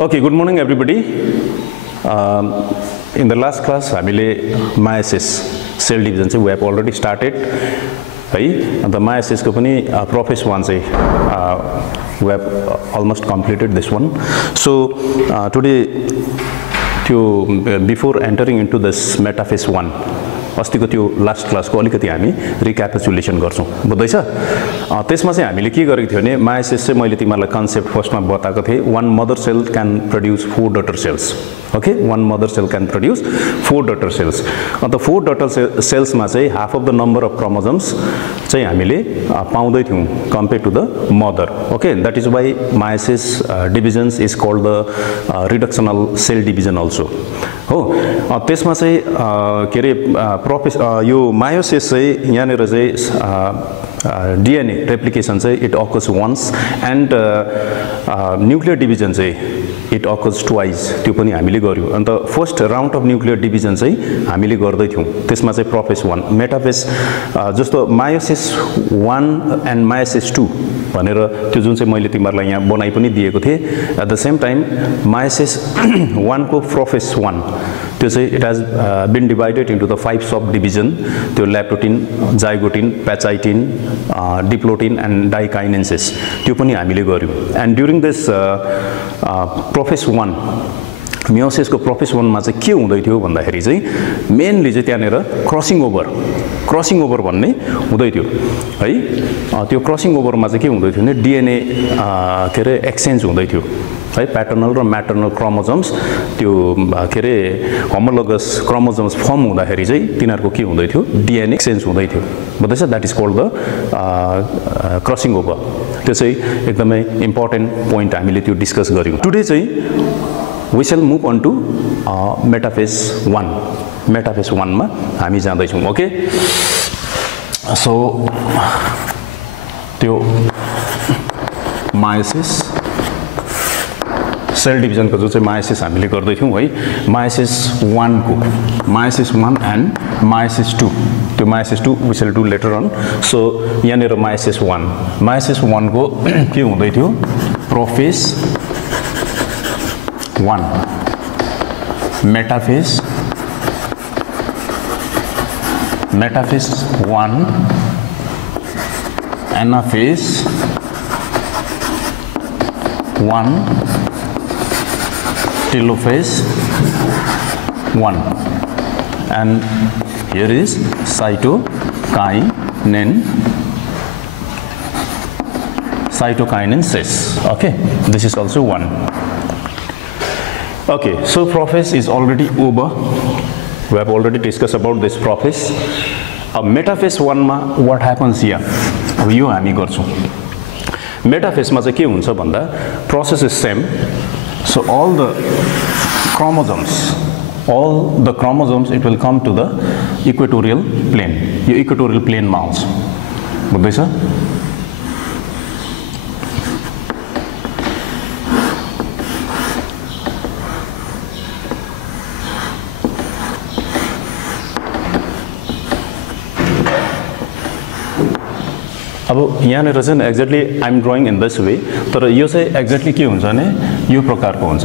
Okay, good morning everybody. In the last class, meiosis cell division we have already started. And the meiosis company Prophase 1 we have almost completed this one. So today, before entering into this metaphase 1, अस्तिको त्यो last क्लासको अलिकति हामी रिक्यापिचुलेसन गर्छौं बुझ्दैछ त्यसमा चाहिँ हामीले के गरेको थियो भने मायोसिस चाहिँ मैले तिमीहरुलाई कन्सेप्ट फर्स्टमा बताएको थिए one mother cell can produce 4 daughter cells okay one mother cell can produce 4 daughter cells and 4 daughter सेल्समा चाहिँ half of the number of chromosomes चाहिँ हामीले पाउँदै थियौं compare to the mother okay that is why meiosis divisions is called the reductional cell division also हो त्यसमा चाहिँ के रे यो मायोसिस चाहिँ यहाँनेर चाहिँ DNA replication चाहिँ it occurs once and nuclear division चाहिँ it occurs twice त्यो पनि हामीले गर्यौं अन्त first round of nuclear division चाहिँ हामीले गर्दै थियौं त्यसमा चाहिँ प्रोफेस 1 मेटाफेस जस्तो मायोसिस 1 एन्ड मायोसिस 2 भनेर त्यो जुन चाहिँ मैले तिमीहरुलाई यहाँ बनाइ पनि दिएको थिए at the same time meiosis 1 को प्रोफेस 1 त्यो चाहिँ it has been divided into the 5 subdivision त्यो leptotene zygotene pachytene diplotene and diakinesis त्यो पनि हामीले गर्यौं and during this prophase 1 meiosis को प्रोफेस 1 मा चाहिँ के हुँदै थियो भन्दाखेरि चाहिँ मेनली चाहिँ त्यहाँनेर क्रसिङ ओभर भन्ने हुँदै थियो है त्यो क्रसिङ ओभरमा चाहिँ के हुँदै थियो भने डीएनए के रे एक्सचेन्ज हुँदै थियो है पैटर्नल र मैटर्नल क्रोमोसोम्स त्यो के रे होमोलोगस क्रोमोसोम्स फर्म हुँदाखेरि चाहिँ तिनीहरुको के हुँदै थियो डीएनए एक्सचेन्ज हुँदै थियो बुझ्दैछ that is called the crossing over त्यो चाहिँ एकदमै इम्पोर्टेन्ट पोइन्ट हामीले त्यो डिस्कस गर्यौं टुडे चाहिँ we shall move on to metaphase 1 मा हामी जाँदै छौं ओके सो त्यो मायोसिस सेल डिभिजन को जो चाहिँ मायोसिस हामीले गर्दै थियौं है मायोसिस 1 एन्ड मायोसिस 2 त्यो meiosis 2 we shall do later on so यहाँनेर मायोसिस 1 को के हुँदै थियो prophase 1 metaphase 1 anaphase 1 telophase 1 and here is cytokinensis okay this is also 1 okay so prophase is already over we have already discussed about this prophase metaphase 1 मा what happens here अब यो हामी गर्छौं मेटाफेस मा चाहिँ के हुन्छ भन्दा process is same so all the chromosomes it will come to the equatorial plane यो equatorial plane मा आउँछ बुझ्दैछ अब यहाँनेर चाहिँ exactly I am drawing in this way तर यो चाहिँ एक्ज्याक्टली के हुन्छ भने यो प्रकारको हुन्छ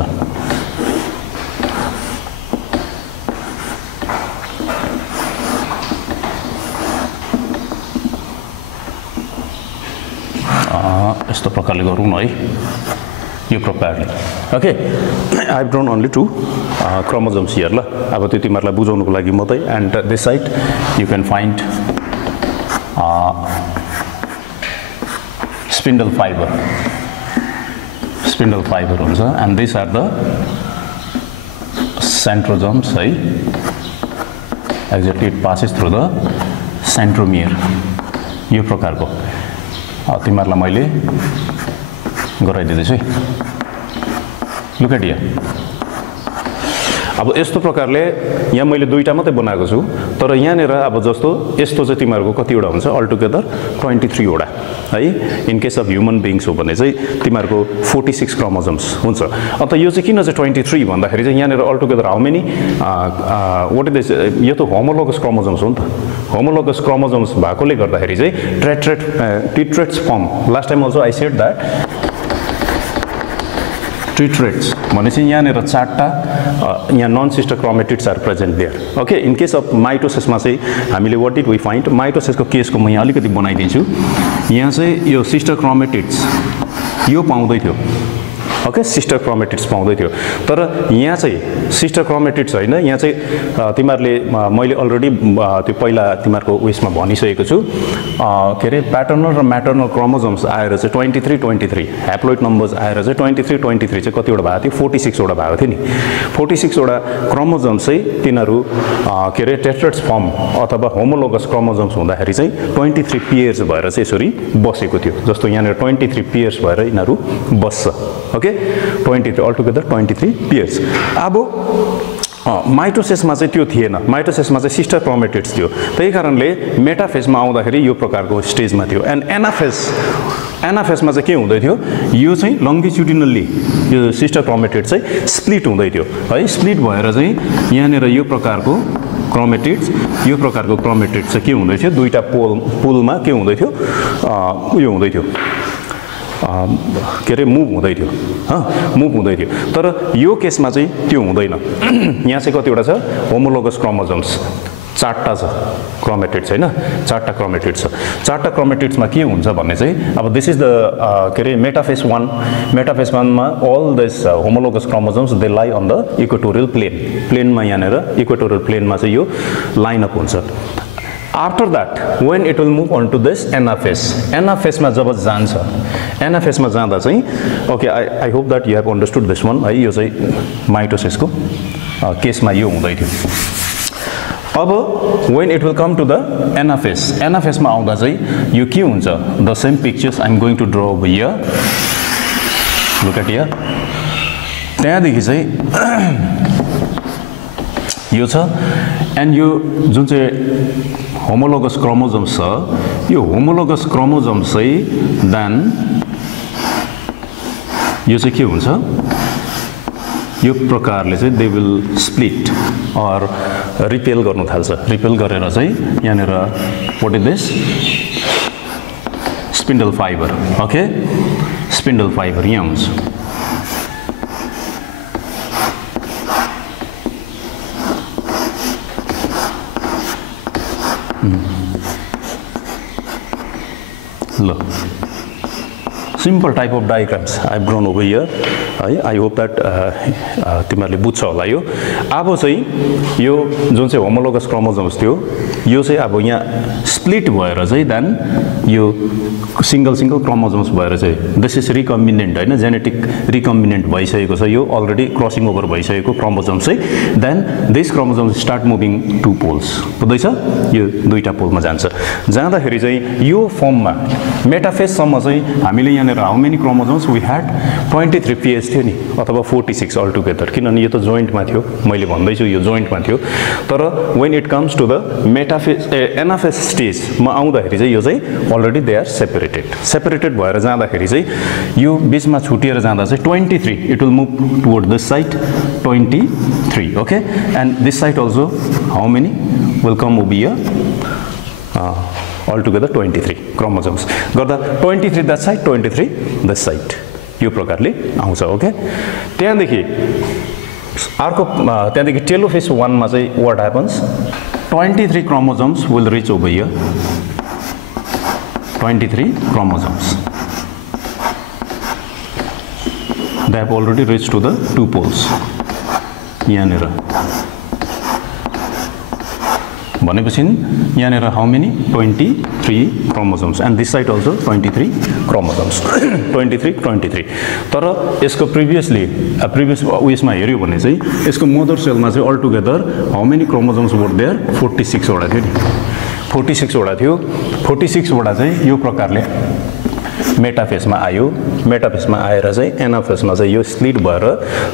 यस्तो प्रकारले गरौँ न है यो प्रकारले okay I have drawn only 2 chromosomes here ल अब त्यो तिमीहरुलाई बुझाउनको लागि मात्रै and this side you can find spindle fiber हुन्छ and these are the centrosomes है exactly it passes through the centromere यो प्रकारको तिमीहरुलाई मैले गराइदिदैछु है look at here अब यस्तो प्रकारले यहाँ मैले दुईटा मात्रै बनाएको छु तर यहाँनेर अब जस्तो यस्तो चाहिँ तिमीहरुको कतिवटा हुन्छ अल टुगेदर 23 वटा है in case of human beings हो भने चाहिँ तिमीहरुको 46 क्रोमोसोम्स हुन्छ अन्त यो चाहिँ किन चाहिँ 23 भन्दाखेरि चाहिँ यहाँनेर all together how many what is this यो त होमोलोगस क्रोमोसोम्स हो नि त होमोलोगस क्रोमोसोम्स भएकोले गर्दाखेरि चाहिँ tetrads form last time also I said that tetrads भनेपछि यहाँनिर चारवटा यहाँ non sister chromatids are present there okay in case of माइटोसिसमा चाहिँ हामीले व्हाट डिड वी फाइन्ड माइटोसिसको केसको म यहाँ अलिकति बनाइदिन्छु यहाँ चाहिँ यो सिस्टर क्रोमेटिड्स यो पाउँदै थियो ओके सिस्टर क्रोमेटिड्स पाउँदै थियो तर यहाँ चाहिँ सिस्टर क्रोमेटिड्स हैन यहाँ चाहिँ तिमीहरूले मैले अलरेडी त्यो पहिला तिमीहरूको उयसमा भनिसकेको छु के रे प्याटर्नल र म्याटर्नल क्रोमोजोम्स आएर चाहिँ 23 ह्याप्लोइड नम्बर्स आएर चाहिँ 23 चाहिँ कतिवटा भएको थियो 46 वटा भएको थियो नि 46 वटा क्रोमोजोम्स चाहिँ तिनीहरू के रे टेट्रेट्स फर्म अथवा होमोलोगस क्रोमोजोम्स हुँदाखेरि चाहिँ 23 पेयर्स भएर चाहिँ यसरी बसेको थियो जस्तो यहाँनिर 23 पेयर्स भएर यिनीहरू बस्छ ओके 23 altogether 23 पेयर्स अब माइटोसिसमा चाहिँ त्यो थिएन माइटोसिसमा चाहिँ सिस्टर क्रोमेटिड्स थियो त्यही कारणले मेटाफेजमा आउँदाखेरि यो प्रकारको स्टेजमा थियो एन्ड एनाफेजमा चाहिँ के हुँदै थियो यो चाहिँ लङ्गिट्युडिनल्ली यो सिस्टर क्रोमेटिड चाहिँ स्प्लिट हुँदै थियो है स्प्लिट भएर चाहिँ यहाँनिर यो प्रकारको क्रोमेटिड्स चाहिँ के हुँदै थियो दुईटा पोलमा के हुँदै थियो उयो हुँदै थियो के अरे मुभ हुँदै थियो तर यो केसमा चाहिँ त्यो हुँदैन यहाँ चाहिँ कतिवटा छ होमोलोगस क्रोमोजोम्स चारवटा छ क्रोमेटिड्स हैन चारवटा क्रोमेटिड्समा के हुन्छ भन्ने चाहिँ अब दिस इज द के अरे मेटाफेज 1 मा all this homologous chromosomes they लाई अन द इक्वेटोरियल प्लेनमा यहाँनिर इक्वेटोरियल प्लेनमा चाहिँ यो लाइन अप हुन्छ After that, when it will move on to this anaphase मा जब जान्छ anaphase मा जाँदा चाहिँ okay I hope that you have understood this one है यो चाहिँ माइटोसिसको केसमा यो हुँदै थियो अब when it will come to the anaphase मा आउँदा चाहिँ यो के हुन्छ the same pictures I am going to draw over here look at here त्यहाँदेखि चाहिँ यो छ एन्ड यो जुन चाहिँ होमोलोगस क्रोमोजोम्स छ यो होमोलोगस क्रोमोजोम्स चाहिँ देन यो चाहिँ के हुन्छ यो प्रकारले चाहिँ they will split or repel गर्नु थाल्छ रिपेल गरेर चाहिँ यहाँनिर what is this spindle fibre okay spindle fibre यहाँ हुन्छ Look, simple type of diagrams I've drawn over here. I hope that तिमीहरूले बुझ्छ होला यो अब चाहिँ यो जुन चाहिँ होमोलोगस क्रोमोजोम्स थियो यो चाहिँ अब यहाँ स्प्लिट भएर चाहिँ देन यो सिंगल क्रोमोजोम्स भएर चाहिँ दिस इज रिकम्बिनेन्ट हैन जेनेटिक रिकम्बिनेन्ट भइसकेको छ यो अलरेडी क्रसिङ ओभर भइसकेको क्रोमोजोम्स चाहिँ then this chromosomes start moving to poles बुझ्दैछ यो दुईटा पोलमा जान्छ जाँदाखेरि चाहिँ यो फर्ममा मेटाफेजसम्म चाहिँ हामीले यहाँनिर how many chromosomes we had 23 pairs थियो नि अथवा 46 अल टुगेदर किनभने यो त जोइन्टमा थियो मैले भन्दैछु यो जोइन्टमा थियो तर when it comes to the metaphase anaphase स्टेजमा आउँदाखेरि चाहिँ यो चाहिँ अलरेडी दे आर सेपरेटेड भएर जाँदाखेरि चाहिँ यो बिचमा छुटिएर जाँदा चाहिँ 23 it will move toward this side 23 okay and this side also how many will come over here altogether 23 chromosomes गर्दा 23 that side 23 this side यो प्रकारले आउँछ ओके त्यहाँदेखि अर्को त्यहाँदेखि टेलोफेज 1 मा चाहिँ what happens 23 chromosomes will reach over here 23 chromosomes they have already reached to the two poles यहाँनिर भनेपछि यहाँनिर how many 23 chromosomes and this side also 23 chromosomes 23 तर यसको प्रिभियस उयसमा हेर्यो भने चाहिँ यसको मदर सेलमा चाहिँ all together how many chromosomes were there 46 वटा थियो नि 46 वटा थियो 46 वटा चाहिँ यो प्रकारले मेटाफेजमा आयो मेटाफेजमा आएर चाहिँ एनाफेजमा चाहिँ यो स्प्लिट भएर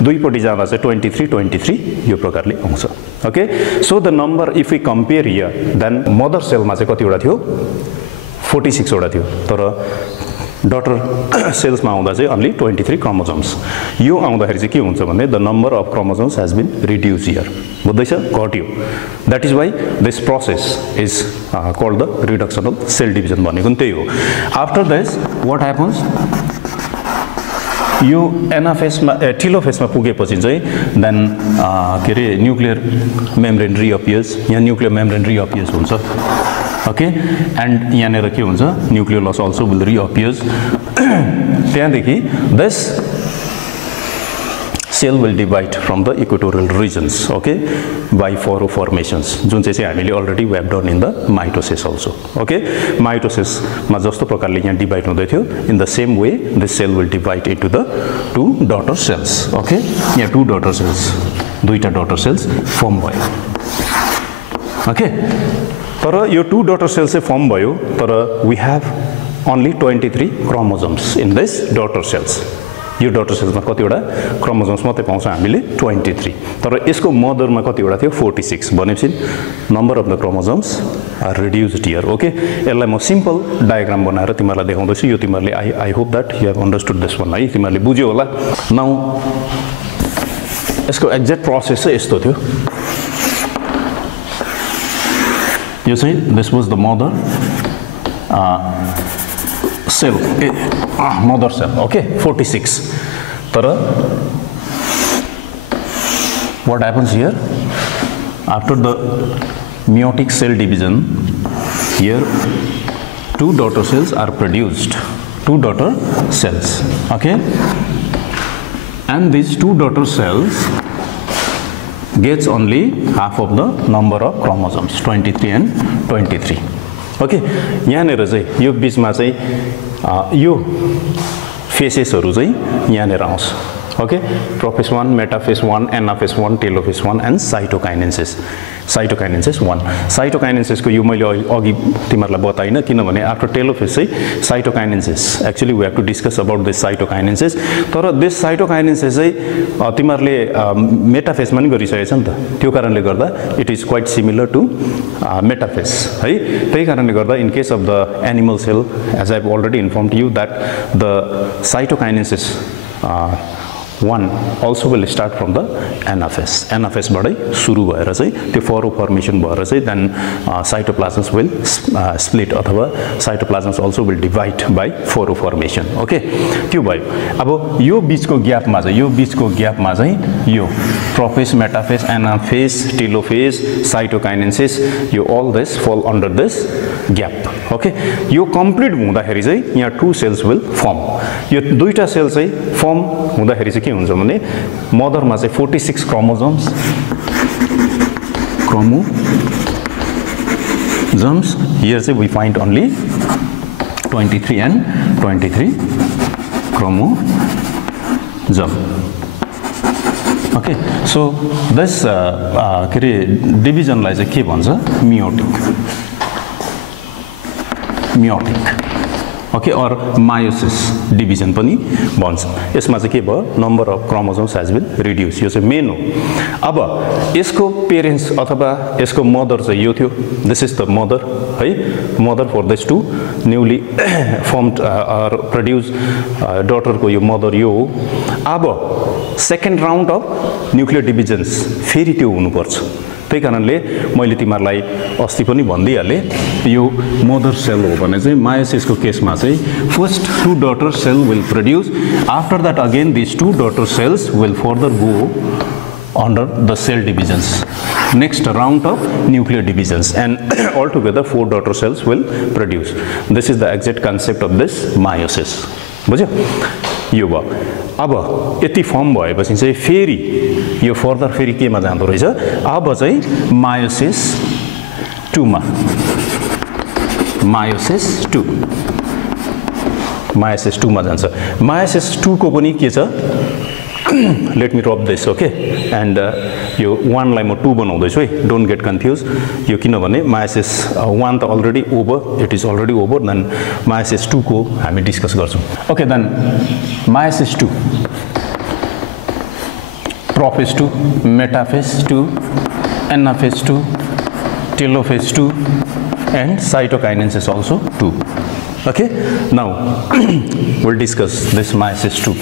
दुईपट्टि जाँदा चाहिँ 23 यो प्रकारले आउँछ okay so the number if we compare here than mother सेलमा चाहिँ कतिवटा थियो 46 वटा थियो तर डटर सेल्समा आउँदा चाहिँ अन्ली 23 क्रोमोजोम्स यो आउँदाखेरि चाहिँ के हुन्छ भने the number of chromosomes has been reduce here बुझ्दैछ घट्यो that is why this process is called the reduction of cell division भनेको त्यही हो आफ्टर दिस व्हाट ह्यापन्स यो एनाफेसमा टेलोफेसमा पुगेपछि चाहिँ देन के अरे न्युक्लियर मेम्ब्रेन रिअपियर्स, यहाँ न्युक्लियर मेम्ब्रेन रिअपियर्स हुन्छ, ओके, एन्ड यहाँनिर के हुन्छ न्युक्लियोलस अल्सो विल रिअपियर्स। त्यहाँदेखि this cell will divide from the equatorial regions, okay, by furrow formations, जुन चाहिँ हामीले already we have done in the mitosis also, okay. माइटोसिसमा जस्तो प्रकारले यहाँ डिभाइड हुँदै थियो, in the same way this cell will divide into the 2 daughter cells, okay. यहाँ 2 डटर सेल्स, दुईटा डटर सेल्स फर्म भयो, ओके। तर यो 2 डटर सेल्स चाहिँ फर्म भयो, तर we have only 23 chromosomes in this daughter cells. यो डटर सेल्समा कतिवटा क्रोमोजोम्स मात्रै पाउँछ हामीले 23, तर यसको मदरमा कतिवटा थियो 46, भनेपछि number of the chromosomes are reduced here, okay. यसलाई म सिम्पल डायग्राम बनाएर तिमीहरूलाई देखाउँदैछु, यो तिमीहरूले I hope that you have understood this one, है, तिमीहरूले बुझ्यो होला। नाउ यसको एक्ज्याक्ट प्रोसेस चाहिँ यस्तो थियो, यो चाहिँ this was the mother cell, mother cell, okay, 46। तर what happens here after the meiotic cell division, here 2 daughter cells are produced, 2 daughter cells, okay, and these 2 daughter cells gets only half of the number of chromosomes, 23 and 23, okay. यहाँनिर चाहिँ यो बिचमा चाहिँ यो फेसेसहरू चाहिँ यहाँनिर आउँछ, okay. Prophase 1, metaphase 1, anaphase 1, telophase 1 and cytokinesis, cytokinesis 1। साइटोकाइनेसिसको यो मैले अघि तिमीहरूलाई बताइनँ, किनभने आफ्टर टेलोफेस चाहिँ cytokinesis, actually we have to discuss about this cytokinesis. तर दिस साइटोकाइनेसिस चाहिँ तिमीहरूले मेटाफेसमा पनि गरिसकेछ नि त, त्यो कारणले गर्दा it is quite similar to metaphase, है। त्यही कारणले गर्दा in case of the animal cell, as I have already informed you that the cytokinesis 1 also will start from the anaphase, एनाफेसबाटै सुरु भएर चाहिँ त्यो फोरो फर्मेसन भएर चाहिँ देन साइटोप्लाज्म्स विल स्प्लिट, अथवा साइटोप्लाज्म्स अल्सो विल डिभाइड बाई फोरो फर्मेसन, ओके। त्यो भयो। अब यो बिचको ग्यापमा चाहिँ, यो बिचको ग्यापमा चाहिँ यो प्रोफेस, मेटाफेस, एनाफेस, टेलोफेस, साइटोकाइनेसिस, यो अल दिस फल अन्डर दिस ग्याप, ओके। यो कम्प्लिट हुँदाखेरि चाहिँ यहाँ 2 सेल्स विल फर्म। यो दुईटा सेल चाहिँ फर्म हुँदाखेरि चाहिँ के हुन्छ भने मदरमा चाहिँ 46 क्रोमोजोम्स, हियर चाहिँ we find only 23 and 23 chromosome, okay. So this के अरे डिभिजनलाई चाहिँ के भन्छ मियोटिक, ओके, और मायोसिस डिभिजन पनि भन्छ। यसमा चाहिँ के भयो, number of chromosomes has been reduce, यो चाहिँ मेन हो। अब यसको पेरेन्ट्स अथवा यसको मदर चाहिँ यो थियो, दिस इज द मदर, है, mother for this 2 newly formed or produce डटरको यो मदर यो हो। अब second round of nuclear divisions फेरि त्यो हुनुपर्छ, त्यही कारणले मैले तिमीहरूलाई अस्ति पनि भनिदिइहालेँ, यो मदर सेल हो भने चाहिँ मायोसिसको केसमा चाहिँ first 2 daughter cell will produce, after that again this 2 daughter cells will further go under the cell divisions, next round of nuclear divisions, and altogether 4 daughter cells will produce. This is the exact concept of this meiosis, बुझ्यो? यो भयो। अब यति form भएपछि चाहिँ फेरि यो further फेरि केमा जाँदो रहेछ, अब चाहिँ मायोसिस 2 मा, मायोसिस 2 मा जान्छ। मायोसिस 2 को पनि के छ, let me drop this, okay, and यो 1 लाई म 2 बनाउँदैछु है, डोन्ट गेट कन्फ्युज। यो किनभने मायोसिस 1 त already over, it is already over, then meiosis 2 को हामी डिस्कस गर्छौँ, okay. Then meiosis 2, prophase 2, metaphase 2, anaphase 2, telophase 2 and cytokinesis also 2, Okay, now we'll discuss this meiosis II.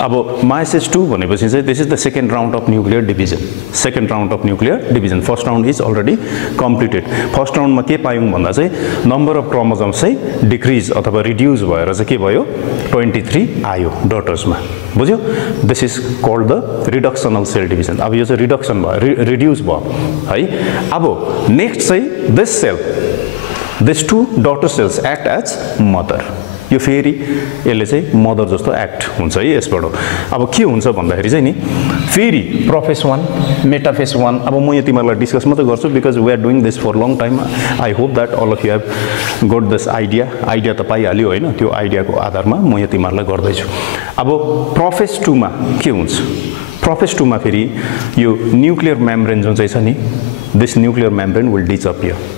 अब meiosis II भनेपछि चाहिँ this is the second round of nuclear division. Second round of nuclear division. First round is already completed. First round मा के पायौं भन्दा चाहिँ number of chromosomes चाहिँ decrease अथवा reduce भएर चाहिँ के भयो 23 आयो daughters मा. बुझ्यो? This is called the reductional cell division. अब यो चाहिँ reduction भयो, reduce भयो है. अब next चाहिँ this cell, these two daughter cells act as mother. यो फेरि यसले चाहिँ मदर जस्तो एक्ट हुन्छ है यसबाट. अब के हुन्छ भन्दाखेरि चाहिँ नि फेरि प्रोफेस 1 मेटाफेस 1. अब म यो तिमीहरुलाई डिस्कस मात्र गर्छु because we are doing this for long time. I hope that all of you have got this idea त पाइहाल्यो हैन. त्यो आइडियाको आधारमा म यो तिमीहरुलाई गर्दै छु. अब प्रोफेस 2 मा के हुन्छ? प्रोफेस 2 मा फेरि यो न्यूक्लियर मेम्ब्रेन जुन चाहिँ छ नि, this nuclear membrane will disappear.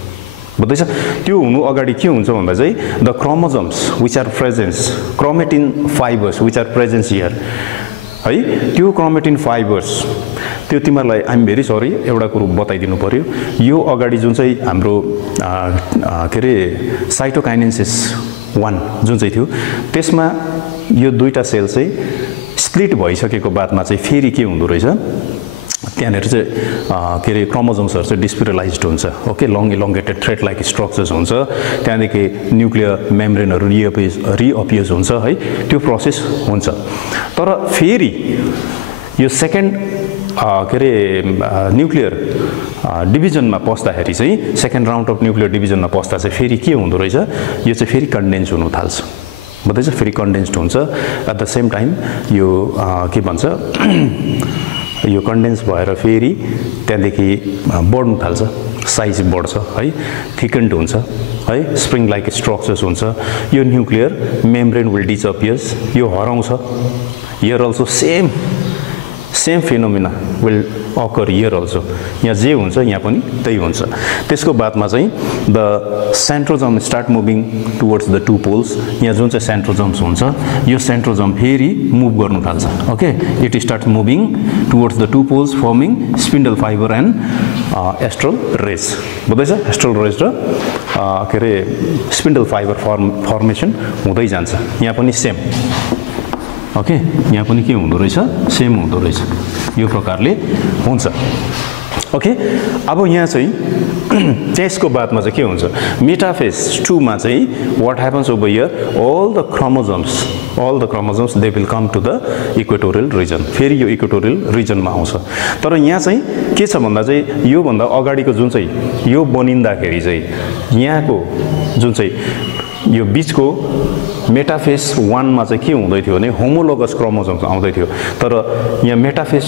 बुझ्दैछ? त्यो हुनु अगाडि के हुन्छ भन्दा चाहिँ the chromosomes which are presence, chromatin fibers which are presence here है, त्यो क्रोमेटिन फाइबर्स त्यो तिमीहरुलाई आइ एम भेरी सरी एउटा कुरो बताइदिनु पर्यो. यो अगाडि जुन चाहिँ हाम्रो के रे साइटोकाइनेसिस 1 जुन चाहिँ थियो त्यसमा यो दुईटा सेल चाहिँ स्प्लिट भइसकेको बादमा चाहिँ फेरि के हुँदो रहेछ, त्यहाँनिर चाहिँ के रे क्रोमोसोम्सहरु चाहिँ डिस्पिरलाइज्ड हुन्छ. Okay, long elongated thread like structures हुन्छ. त्यहाँदेखि न्यूक्लियर मेम्ब्रेनहरु रिअपियर्स हुन्छ है. त्यो प्रोसेस हुन्छ. तर फेरि यो सेकेन्ड के रे न्यूक्लियर डिभिजनमा पस्दाखेरि चाहिँ सेकेन्ड राउन्ड अफ न्यूक्लियर डिभिजनमा पस्दा चाहिँ फेरि के हुँदो रहेछ, यो चाहिँ फेरि कन्डेन्स हुन थाल्छ. बुझ्दैछ? फेरि कन्डेन्स्ड हुन्छ. एट द सेम टाइम यो के भन्छ, यो कन्डेन्स भएर फेरि त्यहाँदेखि बढ्नु थाल्छ, साइज बढ्छ है, थिकन्ड हुन्छ है, स्प्रिङ लाइक स्ट्रक्चर्स हुन्छ. यो न्यूक्लियर मेम्ब्रेन विल डिसअपियर्स, यो हराउँछ. Here also same phenomena will occur here also. यहाँ जे हुन्छ यहाँ पनि त्यही हुन्छ. त्यसको बादमा चाहिँ the centrosome start moving towards the two poles. यहाँ जुन चाहिँ सेन्ट्रोजम्स हुन्छ यो सेन्ट्रोजम फेरि मुभ गर्नु थाल्छ. Okay, it start moving towards the two poles forming spindle fiber and astral rays. बुझ्दैछ? एस्ट्रल रेज र के रे स्पिन्डल फाइबर फर्मेसन हुँदै जान्छ. यहाँ पनि सेम. ओके, यहाँ पनि के हुँदो रहेछ, सेम हुँदो रहेछ. यो प्रकारले हुन्छ. ओके, अब यहाँ चाहिँ त्यसको बादमा चाहिँ के हुन्छ, मेटाफेज 2 मा चाहिँ what happens over here, all the chromosomes they will come to the equatorial region. फेरि यो इक्वेटोरियल रिजनमा आउँछ. तर यहाँ चाहिँ के छ भन्दा चाहिँ यो भन्दा अगाडिको जुन चाहिँ यो बनिँदाखेरि चाहिँ यहाँको जुन चाहिँ यो बीचको मेटाफेज 1 मा चाहिँ के हुँदै थियो भने होमोलोगस क्रोमोसोम्स आउँदै थियो. तर यहाँ मेटाफेज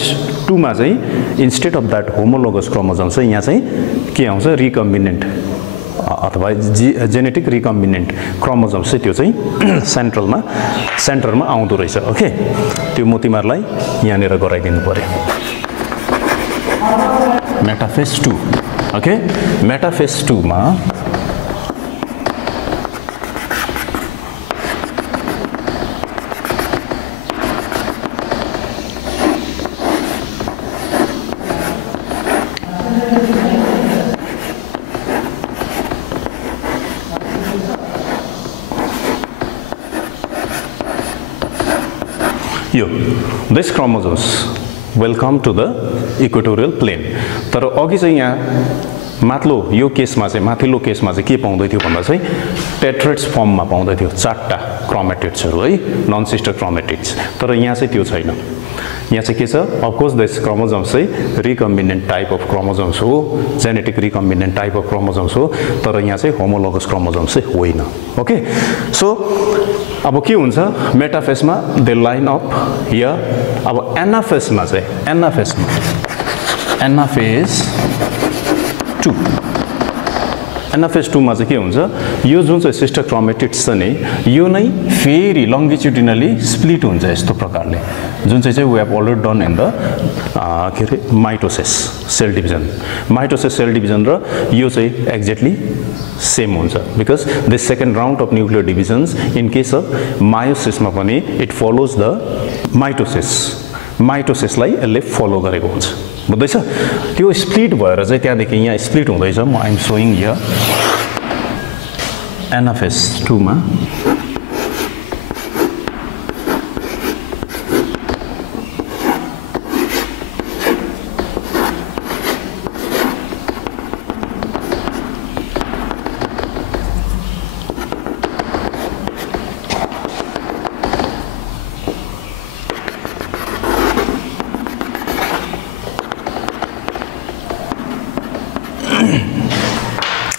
2 मा चाहिँ instead of that homologous chromosomes चाहिँ यहाँ चाहिँ के आउँछ, रिकम्बिनेन्ट अथवा जेनेटिक रिकम्बिनेन्ट क्रोमोसोम्स चाहिँ त्यो चाहिँ सेन्टरमा आउँदो रहेछ. ओके, त्यो म तिमीहरुलाई यहाँनिर गराइदिनु पर्यो. मेटाफेज 2. ओके, मेटाफेज 2 मा this chromosomes will come to the equatorial plane. तर अघि चाहिँ यहाँ माथिल्लो यो केसमा चाहिँ माथिल्लो केसमा चाहिँ के पाउँदै थियो भन्दा चाहिँ टेट्रेट्स फर्ममा पाउँदै थियो, 4टा क्रोमेटिड्सहरु है, नन सिस्टर क्रोमेटिड्स. तर यहाँ चाहिँ त्यो छैन. यहाँ चाहिँ के छ, अफ कोर्स दिस क्रोमोसोम्स चाहिँ रिकम्बिनेन्ट टाइप अफ क्रोमोसोम्स हो, जेनेटिक रिकम्बिनेन्ट टाइप अफ क्रोमोसोम्स हो. तर यहाँ चाहिँ होमोलोगस क्रोमोसोम्स चाहिँ होइन. ओके, सो अब के हुन्छ मेटाफेजमा दे लाइन अप हियर. अब एनाफेजमा चाहिँ एनाफेज 2 एनाफेज 2 मा चाहिँ के हुन्छ, यो जुन चाहिँ सिस्टर क्रोमेटिड्स छ नि यो नै फेरि लङ्गिट्युडिनली स्प्लिट हुन्छ यस्तो प्रकारले, जुन चाहिँ we have already done in the के रे mitosis cell division. Mitosis cell division र यो चाहिँ एक्ज्याक्टली सेम हुन्छ because this second round of nuclear divisions in case of मायोसिसमा पनि इट फलोज द माइटोसिसलाई यसले फलो गरेको हुन्छ. बुझ्दैछ? त्यो स्प्लिट भएर चाहिँ त्यहाँदेखि यहाँ स्प्लिट हुँदैछ. म आइ एम सोइङ हियर NFS2 मा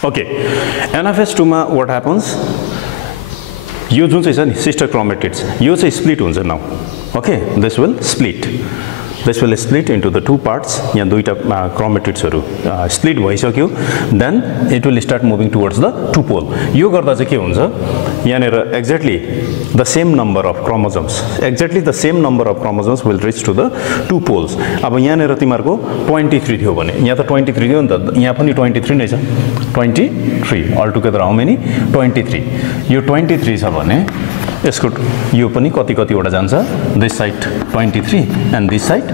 Okay, NFS2 मा what happens? यो जुन चाहिँ छ नि sister chromatids, यो चाहिँ split हुन्छ now. Okay, this will split. This will split into the two parts. यहाँ दुईटा chromatids हरु split भइसक्यो. Then it will start moving towards the two pole. यो गर्दा चाहिँ के हुन्छ? यहाँनेर exactly the same number of chromosomes. Exactly the same number of chromosomes will reach to the two poles. अब यहाँनेर तिमीहरुको 23 थियो भने यहाँ त 23 थियो नि त, यहाँ पनि 23 नै छ. 23 altogether how many? 23. यो 23 छ भने यसको यो पनि कति वटा जान्छ? This side 23 and this side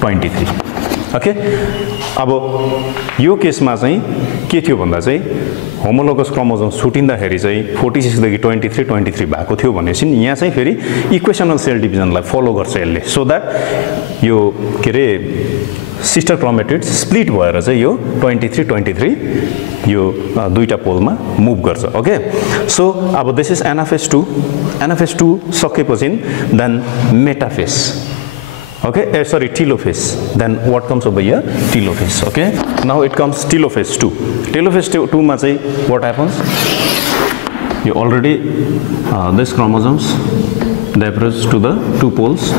23. Okay? अब यो केसमा चाहिँ के थियो भन्दा चाहिँ होमोलोगस क्रोमोसोम्स छुटिँदाखेरि चाहिँ 46 देखि 23 भएको थियो भनेपछि यहाँ चाहिँ फेरि इक्वेशनल सेल डिभिजनलाई फलो गर्छ यसले, सो दैट यो के रे सिस्टर क्रोमेटिड्स स्प्लिट भएर चाहिँ यो 23 यो दुईटा पोलमा मुभ गर्छ. ओके, सो अब दिस इज NFS2 सकेपछि then metaphase. Okay, sorry, telophase. Then what comes over here? Telophase. Okay, now it comes telophase 2. Telophase 2 ma chai what happens? You already this chromosomes they approach to the two poles.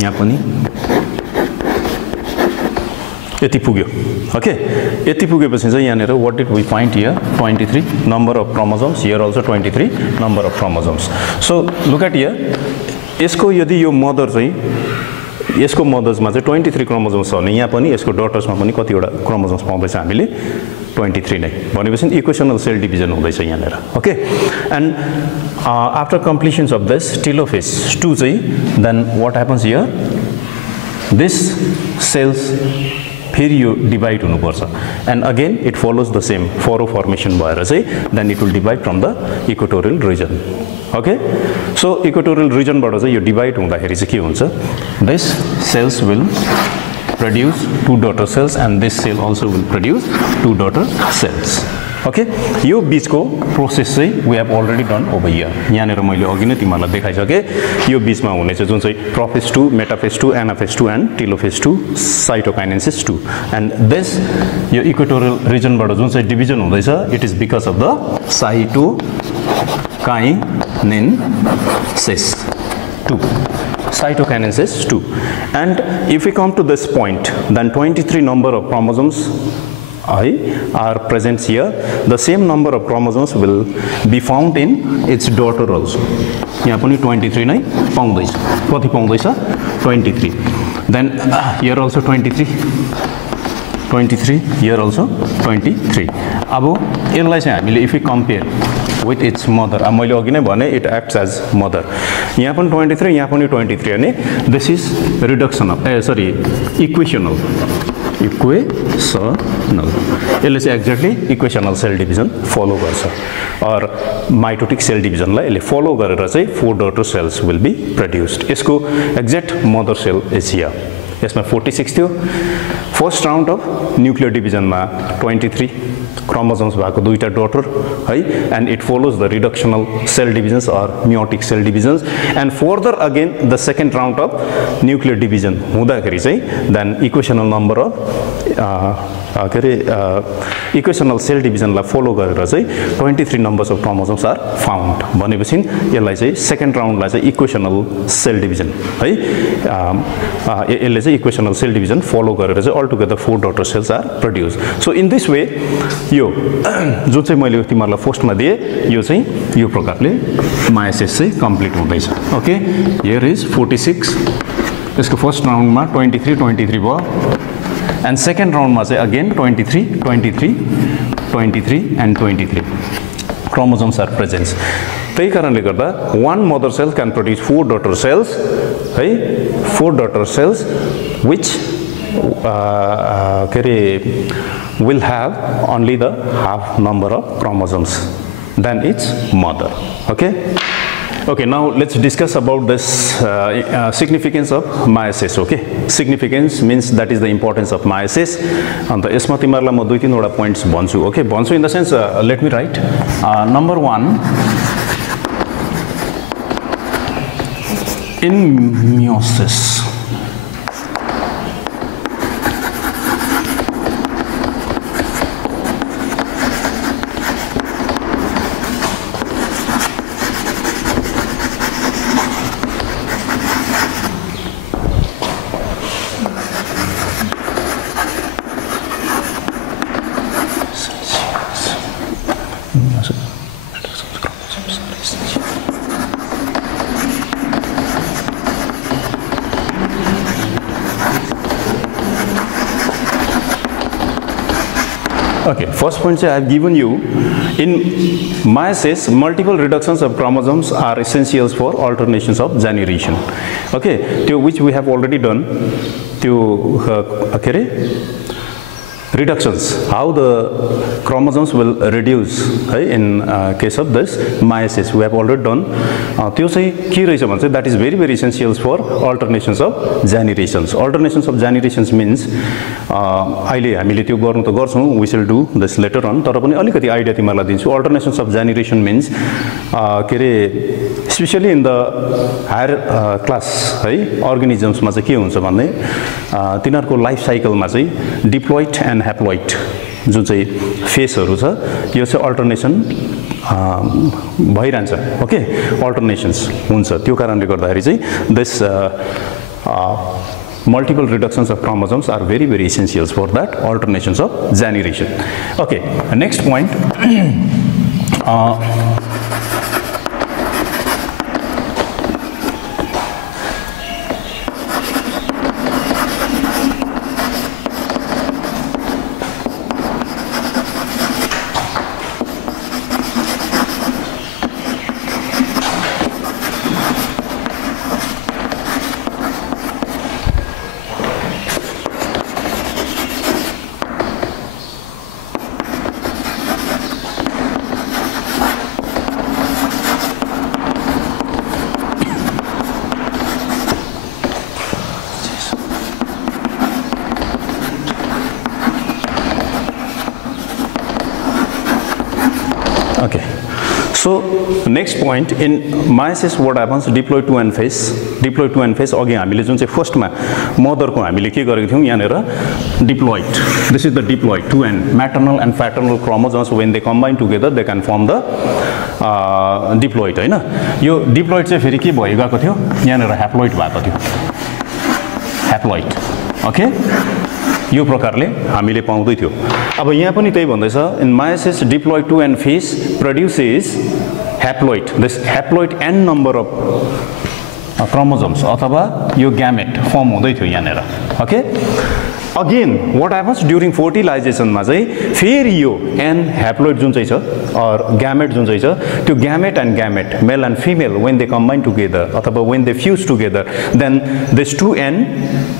यहाँ पनि यति पुग्यो. Okay, यति पुगेपछि चाहिँ यहाँनेर what did we find here? 23 number of chromosomes. Here also 23 number of chromosomes. So look at here. यसको यदि यो मदर चाहिँ यसको मदर्समा चाहिँ 23 क्रोमोसोम्स छ भने यहाँ पनि यसको डटर्समा पनि कतिवटा क्रोमोसोम्स पाउँदैछ हामीले? 23 नै. भनेपछि इक्वेशनल सेल डिभिजन हुँदैछ यहाँनेर. Okay, and after completions of this telophase 2 चाहिँ then what happens here? This cells फेरि यो डिभाइड हुनुपर्छ and again it follows the same furrow formation भएर चाहिँ then it will divide from the equatorial region. Okay, so equatorial रिजनबाट चाहिँ यो divide हुँदाखेरि चाहिँ के हुन्छ? This cells will produce two daughter cells and this cell also will produce two daughter cells. Okay, यो बीचको प्रोसेस चाहिँ we have already done over here. यहाँनेर मैले अघि नै तिमीहरुलाई देखाइसके यो बीचमा हुने चाहिँ जुन चाहिँ prophase 2, metaphase 2, anaphase 2 and telophase 2, cytokinesis 2. And this यो इक्वेटोरियल रिजनबाट जुन चाहिँ डिभिजन हुँदैछ it is because of the cytokinesis 2. Cytokinesis 2. And if we come to this point, then 23 number of chromosomes are present here. The same number of chromosomes will be found in its daughter also. यहाँ पनि 23 नै पाउँदैछ. कति पाउँदैछ? 23. Then here also 23. 23, here also 23. अब यसलाई चाहिँ हामीले if we compare with its mother, मैले अघि नै भने it acts as mother. यहाँ पनि 23, यहाँ पनि 23 अनि this is reduction of equational. यसले चाहिँ exactly equational cell division follow गर्छ और माइटोटिक सेल डिभिजनलाई यसले फलो गरेर चाहिँ 4 daughter cells will be produced. यसको exact mother cell is here. यसमा 46 थियो. फर्स्ट राउन्ड अफ न्यूक्लियर डिभिजनमा 23 chromosomes भएको दुईटा डॉटर है and it follows the reductional cell divisions or meiotic cell divisions and further again the second round of nuclear division हुँदाखेरि चाहिँ then equational number of equational cell division लाई follow गरेर चाहिँ 23 numbers of chromosomes are found. भनेपछि यसलाई चाहिँ second round लाई चाहिँ equational cell division है यसले चाहिँ equational cell division follow गरेर चाहिँ altogether 4 daughter cells are produced. So in this way यो जुन चाहिँ मैले तिमीहरुलाई फर्स्टमा दिए यो चाहिँ यो प्रकारले मायोसिस चाहिँ कम्प्लिट हुँदैछ. Okay, here is 46. यसको फर्स्ट राउन्डमा 23 भयो एन्ड सेकेन्ड राउन्डमा चाहिँ again 23 and 23 chromosomes are present. त्यही कारणले गर्दा one mother cell can produce 4 daughter cells है 4 daughter cells which will have only the half number of chromosomes. than its mother. Okay? Okay, now let's discuss about this significance of meiosis. Okay, significance means that is the importance of meiosis. And the यसमा तिमीहरुलाई म दुई तीनवटा points भन्छु. Okay, भन्छु in the sense let me write. Number 1, in meiosis, okay, first point I have given you, in meiosis, multiple reductions of chromosomes are essentials for alternations of generation. Okay, to which we have already done, to reductions, how the chromosomes will reduce in case of this meiosis, we have already done. That is very, very essential for alternations of generations. Alternations of generations means we shall do this later on. Alternations of generation means especially in the higher class organisms, life cycle diploid and haploid जुन चाहिँ फेसहरु छ यो चाहिँ अल्टरनेसन भइरहन्छ. Okay, अल्टरनेशन्स हुन्छ. त्यो कारणले गर्दाखेरि चाहिँ this multiple reductions of chromosomes are very, very essentials for that alternations of generation. Okay, next point. Okay, so next point, in meiosis what happens, diploid 2 n phase. Diploid 2 n phase अघि हामीले जुन चाहिँ फर्स्टमा मदरको हामीले के गरेको थियौं यहाँनेर diploid. This is the diploid 2 n, maternal and paternal chromosomes when they combine together they can form the diploid हैन. यो diploid चाहिँ फेरि के भयो गएको थियो यहाँनेर haploid भएको थियो. Haploid. Okay, यो प्रकारले हामीले पाउँदै थियो. अब यहाँ पनि त्यही भन्दैछ, in meiosis diploid 2 n phase produces haploid. This haploid n number of chromosomes अथवा यो gamete form हुँदै थियो यहाँनेर. Okay, again what happens during fertilization मा चाहिँ फेरि यो n haploid जुन चाहिँ छ or gamete जुन चाहिँ छ त्यो gamete and gamete, male and female, when they combine together अथवा when they fuse together, then this 2n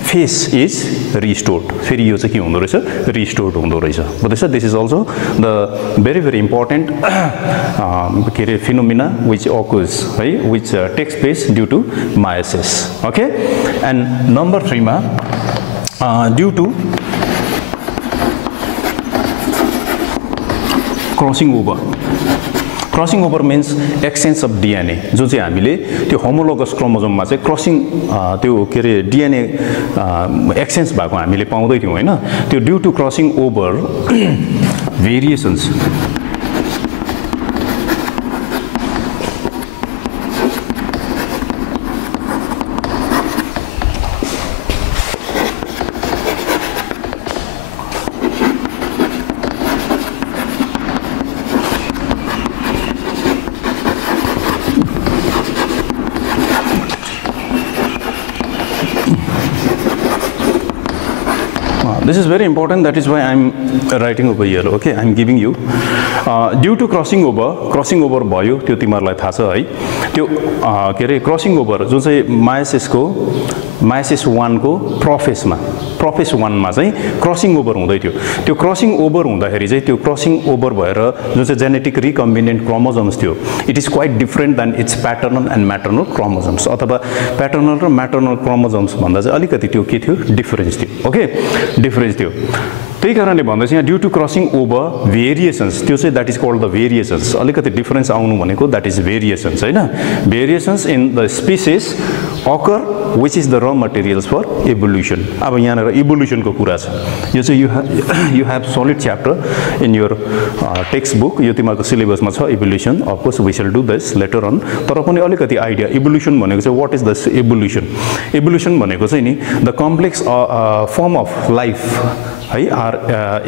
phase is restored. फेरि यो चाहिँ के हुँदो रहेछ, restored हुँदो रहेछ. But this is also the very, very important phenomena which occurs, right, which takes place due to meiosis. Okay, and number 3 ma due to crossing over. Crossing over means exchange of DNA. जो चाहिँ हामीले त्यो homologous chromosome मा चाहिँ crossing त्यो के रे DNA exchange भएको हामीले पाउँदै थियौं हैन. त्यो due to crossing over variations. This is very important, that is why I am writing over here. Okay, I am giving you due to crossing over भयो त्यो तिमीहरूलाई थाहा छ है त्यो के अरे क्रसिङ ओभर जुन चाहिँ मायासिस 1 को प्रोफेस 1 मा चाहिँ क्रसिङ ओभर हुँदै थियो त्यो क्रसिङ ओभर हुँदाखेरि चाहिँ त्यो क्रसिङ ओभर भएर जुन चाहिँ जेनेटिक रिकम्बिनेन्ट क्रोमोजोम्स थियो it is quite different than its paternal and maternal chromosomes अथवा प्याटर्नल र म्याटर्नल क्रोमोजोम्स भन्दा चाहिँ अलिकति त्यो के थियो डिफरेन्स थियो ओके डिफरेन्स थियो त्यही कारणले भन्दा चाहिँ due to crossing over variations त्यो चाहिँ that is called the variations अलिकति डिफरेन्स आउनु भनेको द्याट इज भेरिएसन्स हैन variations in the species occur which is the raw materials for evolution अब यहाँनिर इभोल्युसनको कुरा छ यो चाहिँ you have solid chapter in your text book यो तिमीहरूको सिलेबसमा छ evolution of course we shall do this later on तर पनि अलिकति आइडिया इभोल्युसन भनेको चाहिँ वाट इज द इभोल्युसन भनेको चाहिँ नि the complex form of life है are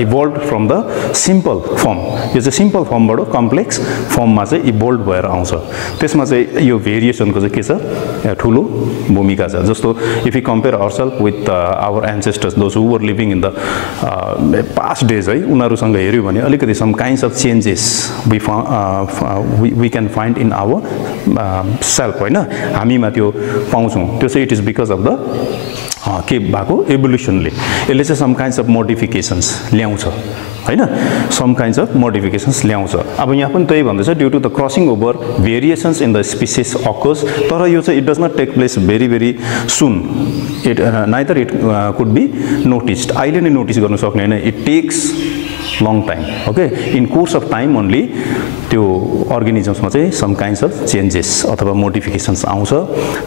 evolve from the simple form यो चाहिँ सिम्पल फर्मबाट कम्प्लेक्स फर्ममा चाहिँ इभोल्भ भएर आउँछ त्यसमा चाहिँ यो भेरिएसनको चाहिँ के छ ठुलो भूमिका छ जस्तो if you compare ourself with our ancestors those who were living in the past days है उनीहरूसँग हेऱ्यो भने अलिकति some kinds of changes we can find in our self होइन हामीमा त्यो पाउँछौँ त्यो चाहिँ it is because of the के भएको एभोल्युसनले यसले चाहिँ सम काइन्ड्स अफ मोडिफिकेसन्स ल्याउँछ हैन सम काइन्ड्स अफ मोडिफिकेसन्स ल्याउँछ अब यहाँ पनि त्यही भन्दैछ due to the crossing over variations in the species occurs तर यो चाहिँ it does not take place very very soon it neither it could be noticed अहिले नै नोटिस गर्न सक्ने होइन it takes long time okay in course of time only त्यो organisms मा चाहिँ some kinds of changes अथवा modifications आउँछ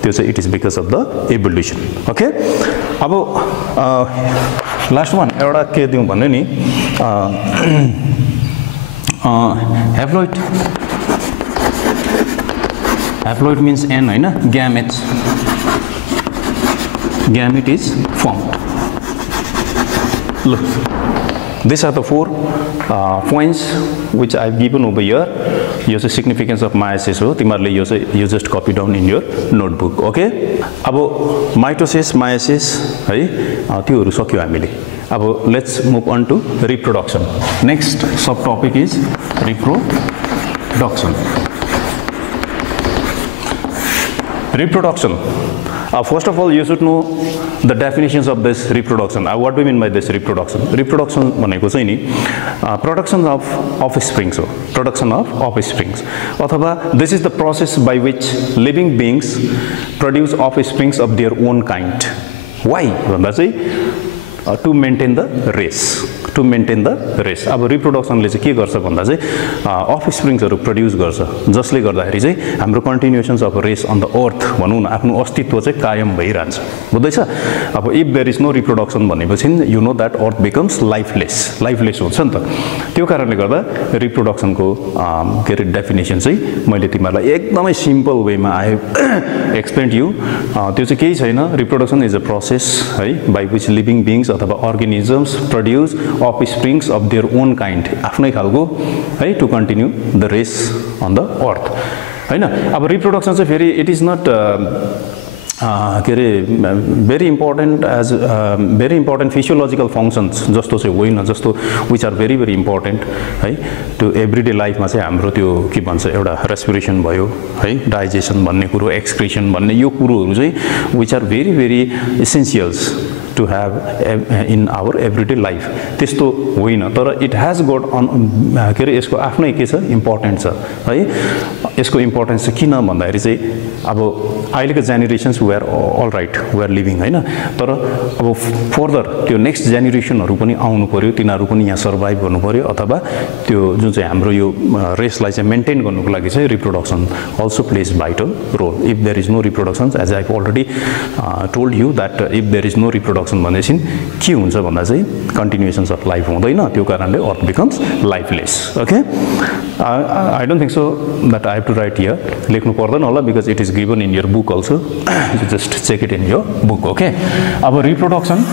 त्यो चाहिँ it is because of the evolution okay अब last one एउटा के दिउँ भन्ने नि haploid means n हैन gamete is formed look these are the four points which I have given over here. यो चाहिँ significance of meiosis हो तिमीहरूले यो चाहिँ you just copy down in your notebook okay अब mitosis meiosis है त्योहरू सक्यो हामीले अब let's move on to reproduction next sub topic is reproduction first of all you should know the definitions of this reproduction what do you mean by this reproduction भनेको चाहिँ नि production of offsprings अथवा this is the process by which living beings produce offsprings of their own kind why भन्दा चाहिँ to maintain the race अब रिप्रोडक्सनले चाहिँ के गर्छ भन्दा चाहिँ अफस्प्रिङ्सहरू प्रड्युस गर्छ जसले गर्दाखेरि चाहिँ हाम्रो continuations of race on the earth भनौँ न आफ्नो अस्तित्व चाहिँ कायम भइरहन्छ बुझ्दैछ अब if there is no reproduction भनेपछि you know that earth becomes lifeless हुन्छ नि त त्यो कारणले गर्दा रिप्रोडक्सनको के अरे डेफिनेसन चाहिँ मैले तिमीहरूलाई एकदमै सिम्पल वेमा आई एक्सप्लेन यु त्यो चाहिँ केही छैन रिप्रोडक्सन इज अ प्रोसेस है बाई विच लिभिङ बिङ्स अथवा organisms produce offsprings of their own kind आफ्नै खालको है to continue the race on the earth हैन अब रिप्रोडक्सन चाहिँ फेरि इट इज नट के अरे भेरी इम्पोर्टेन्ट फिजियोलोजिकल फङ्सन्स जस्तो चाहिँ होइन जस्तो which are very very important है त्यो एभ्रिडे लाइफमा चाहिँ हाम्रो त्यो के भन्छ एउटा रेस्पिरेसन भयो है डाइजेसन भन्ने कुरो एक्सक्रिसन भन्ने यो कुरोहरू चाहिँ which are very very essentials to have in our everyday life त्यस्तो होइन तर it has got के अरे यसको आफ्नै के छ इम्पोर्टेन्ट छ है यसको इम्पोर्टेन्स चाहिँ किन भन्दाखेरि चाहिँ अब अहिलेको generations we are all right we are living होइन तर अब फर्दर त्यो नेक्स्ट जेनेरेसनहरू पनि आउनु पर्यो तिनीहरू पनि यहाँ सर्भाइभ गर्नु पर्यो अथवा त्यो जुन चाहिँ हाम्रो यो रेसलाई चाहिँ मेन्टेन गर्नुको लागि चाहिँ reproduction also plays vital role if there is no reproduction as I already told you that if there is no reproduction भनेपछि के हुन्छ भन्दा चाहिँ कन्टिन्युएसन्स अफ लाइफ हुँदैन त्यो कारणले earth becomes lifeless okay I don't think so that I have to write here लेख्नु पर्दैन होला because it is given in your book also just check it in your book okay अब reproduction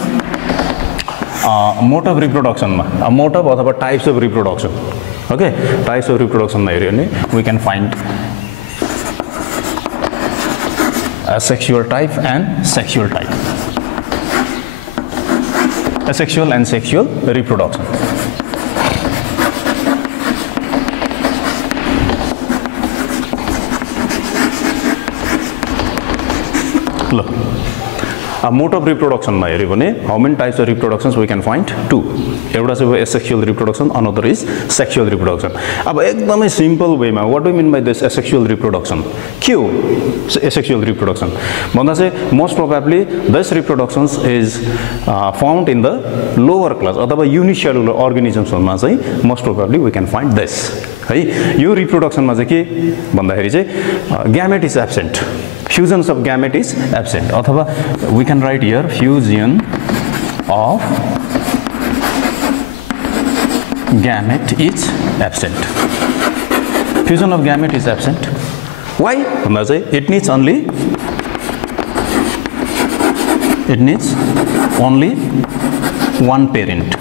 mode of रिप्रोडक्सनमा mode of अथवा types of reproduction okay types of रिप्रोडक्सनमा हेऱ्यो भने we can find asexual type and sexual type asexual and sexual reproduction ल मोड of रिप्रोडक्सनमा हेर्यो भने how many types of reproductions we can find 2 एउटा चाहिँ asexual reproduction another is sexual reproduction अब एकदमै सिम्पल वेमा what do mean by this asexual reproduction के हो एसेक्सुअल रिप्रोडक्सन भन्दा चाहिँ most probably this reproductions is found in the lower class अथवा युनिसेलुलर अर्गानिजम्सहरुमा चाहिँ most probably we can find this है यो रिप्रोडक्सनमा चाहिँ के भन्दाखेरि चाहिँ gamete is absent fusions of gamete is absent अथवा we can write here fusion of gamete is absent. Fusion of gamete is absent. Why? भन्दा चाहिँ it needs only one parent.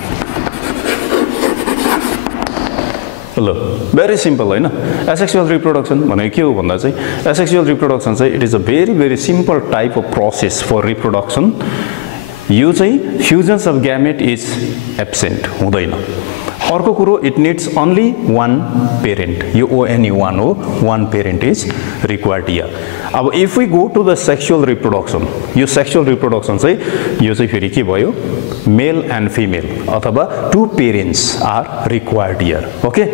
ल भेरी सिम्पल होइन एसेक्सुअल रिप्रोडक्सन भनेको के हो भन्दा चाहिँ एसेक्सुअल रिप्रोडक्सन चाहिँ it is a very simple type of process for reproduction यो चाहिँ fusions of gamete is absent हुँदैन अर्को कुरो it needs only one parent यो ओएनई वान हो one parent is required here अब if we go to the sexual reproduction यो sexual reproduction चाहिँ यो चाहिँ फेरि के भयो मेल एन्ड फिमेल अथवा two parents are required here okay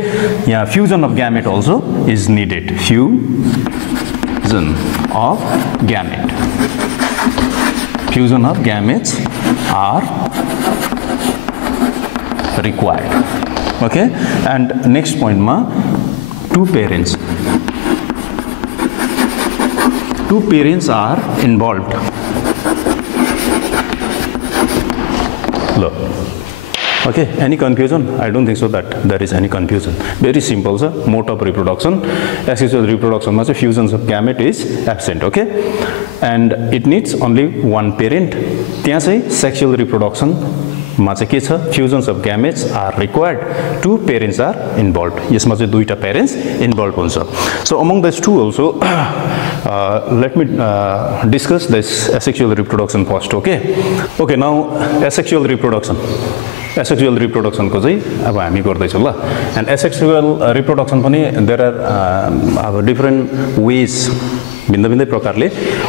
यहाँ fusion of gamete also is needed fusion of gamete fusion of gametes are required okay and next point ma two parents are involved look okay any confusion I don't think so that there is any confusion very simple sir mode of reproduction asexual reproduction ma fusions of gamete is absent okay and it needs only one parent त्यहाँ चाहिँ sexual reproduction मा चाहिँ के छ fusions of gametes are required two parents are involve यसमा चाहिँ दुईटा parents involve हुन्छ so among this two also let me discuss this asexual reproduction first okay now asexual रिप्रोडक्सनको चाहिँ अब हामी गर्दैछौँ ल एन्ड एसेक्सुअल रिप्रोडक्सन पनि देयर आर अब डिफरेन्ट वेज भिन्दै प्रकारले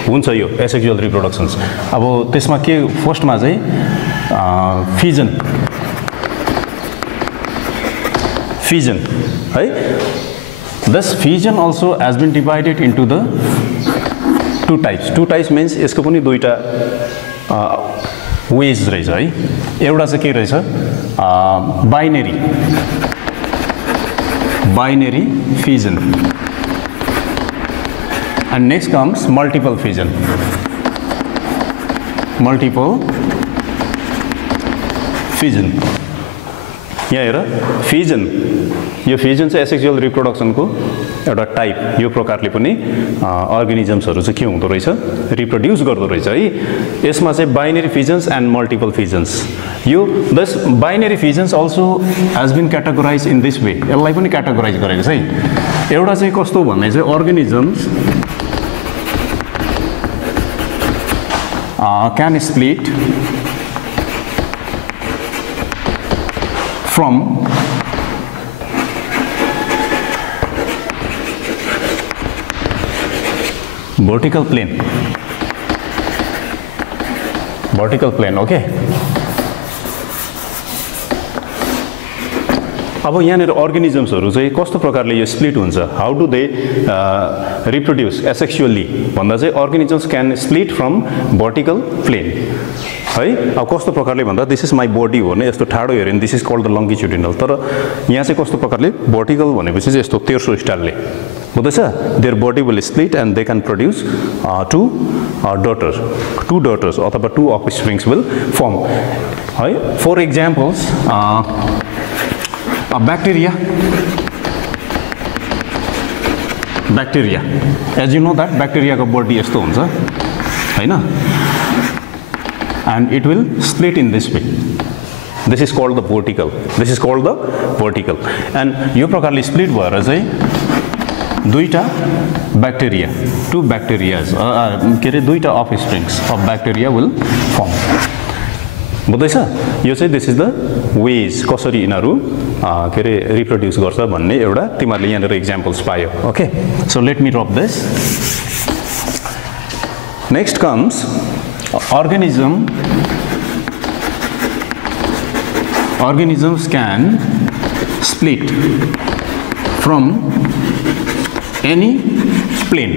हुन्छ यो एसेक्सुअल रिप्रोडक्सन्स अब त्यसमा के फर्स्टमा चाहिँ fission right this fission also has been divided into the two types means यसको पनि दुईटा वेज रहेछ है एउटा चाहिँ के रहेछ binary fission and next comes multiple fission यहाँ हेर फिजन यो फिजन चाहिँ एसेक्सुअल रिप्रोडक्सनको एउटा टाइप यो प्रकारले पनि अर्गानिजम्सहरू चाहिँ के हुँदो रहेछ रिप्रोड्युस गर्दो रहेछ है यसमा चाहिँ binary fissions and multiple fissions यो this binary fissions also has been categorize in this way यसलाई पनि क्याटेगोराइज गरेको छ है एउटा चाहिँ कस्तो भन्ने चाहिँ organisms can split from vertical plane okay अब यहाँनिर अर्गानिजम्सहरू चाहिँ कस्तो प्रकारले यो स्प्लिट हुन्छ how do they reproduce asexually भन्दा चाहिँ organisms can split from vertical plane है अब कस्तो प्रकारले भन्दा दिस इज माई बडी हो भने यस्तो ठाडो हेऱ्यो भने दिस इज कल्ड द लङ्गिट्युडिनल तर यहाँ चाहिँ कस्तो प्रकारले भर्टिकल भनेपछि चाहिँ यस्तो तेर्सो स्टाइलले हुँदैछ their body will split and they can produce two daughters अथवा टु अफस्प्रिङ्स विल फर्म है for examples bacteria as you know that ब्याक्टेरियाको बडी यस्तो हुन्छ हैन and it will split in this way this is called the vertical and यो प्रकारले split भएर चाहिँ दुईटा ब्याक्टेरिया टु ब्याक्टेरियाज के अरे दुईटा अफस्प्रिङ्स अफ ब्याक्टेरिया विल फर्म बुझ्दैछ यो चाहिँ दिस इज द वेज कसरी यिनीहरू के अरे रिप्रोड्युस गर्छ भन्ने एउटा तिमीहरूले यहाँनिर इक्जाम्पल्स पायो okay so let me drop this Next comes organisms can split from any plane.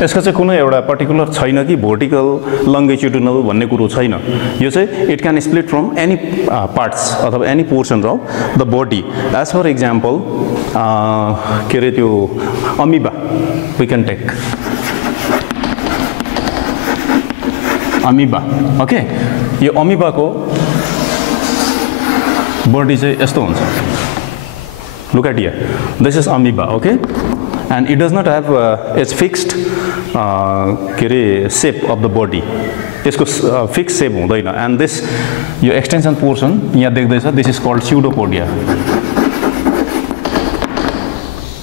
यसको चाहिँ कुनै एउटा पर्टिकुलर छैन कि vertical longitudinal भन्ने कुरो छैन. यो चाहिँ it can split from any parts अथवा any portions of the body. As for example, के रे त्यो amoeba we can take. Amoeba, okay? यो amoeba को body चाहिँ यस्तो हुन्छ. Look at here. This is amoeba, okay? And it does not have its fixed shape of the body. यसको fixed shape हुँदैन. And this यो extension portion यहाँ देख्दैछ, this is called pseudopodia.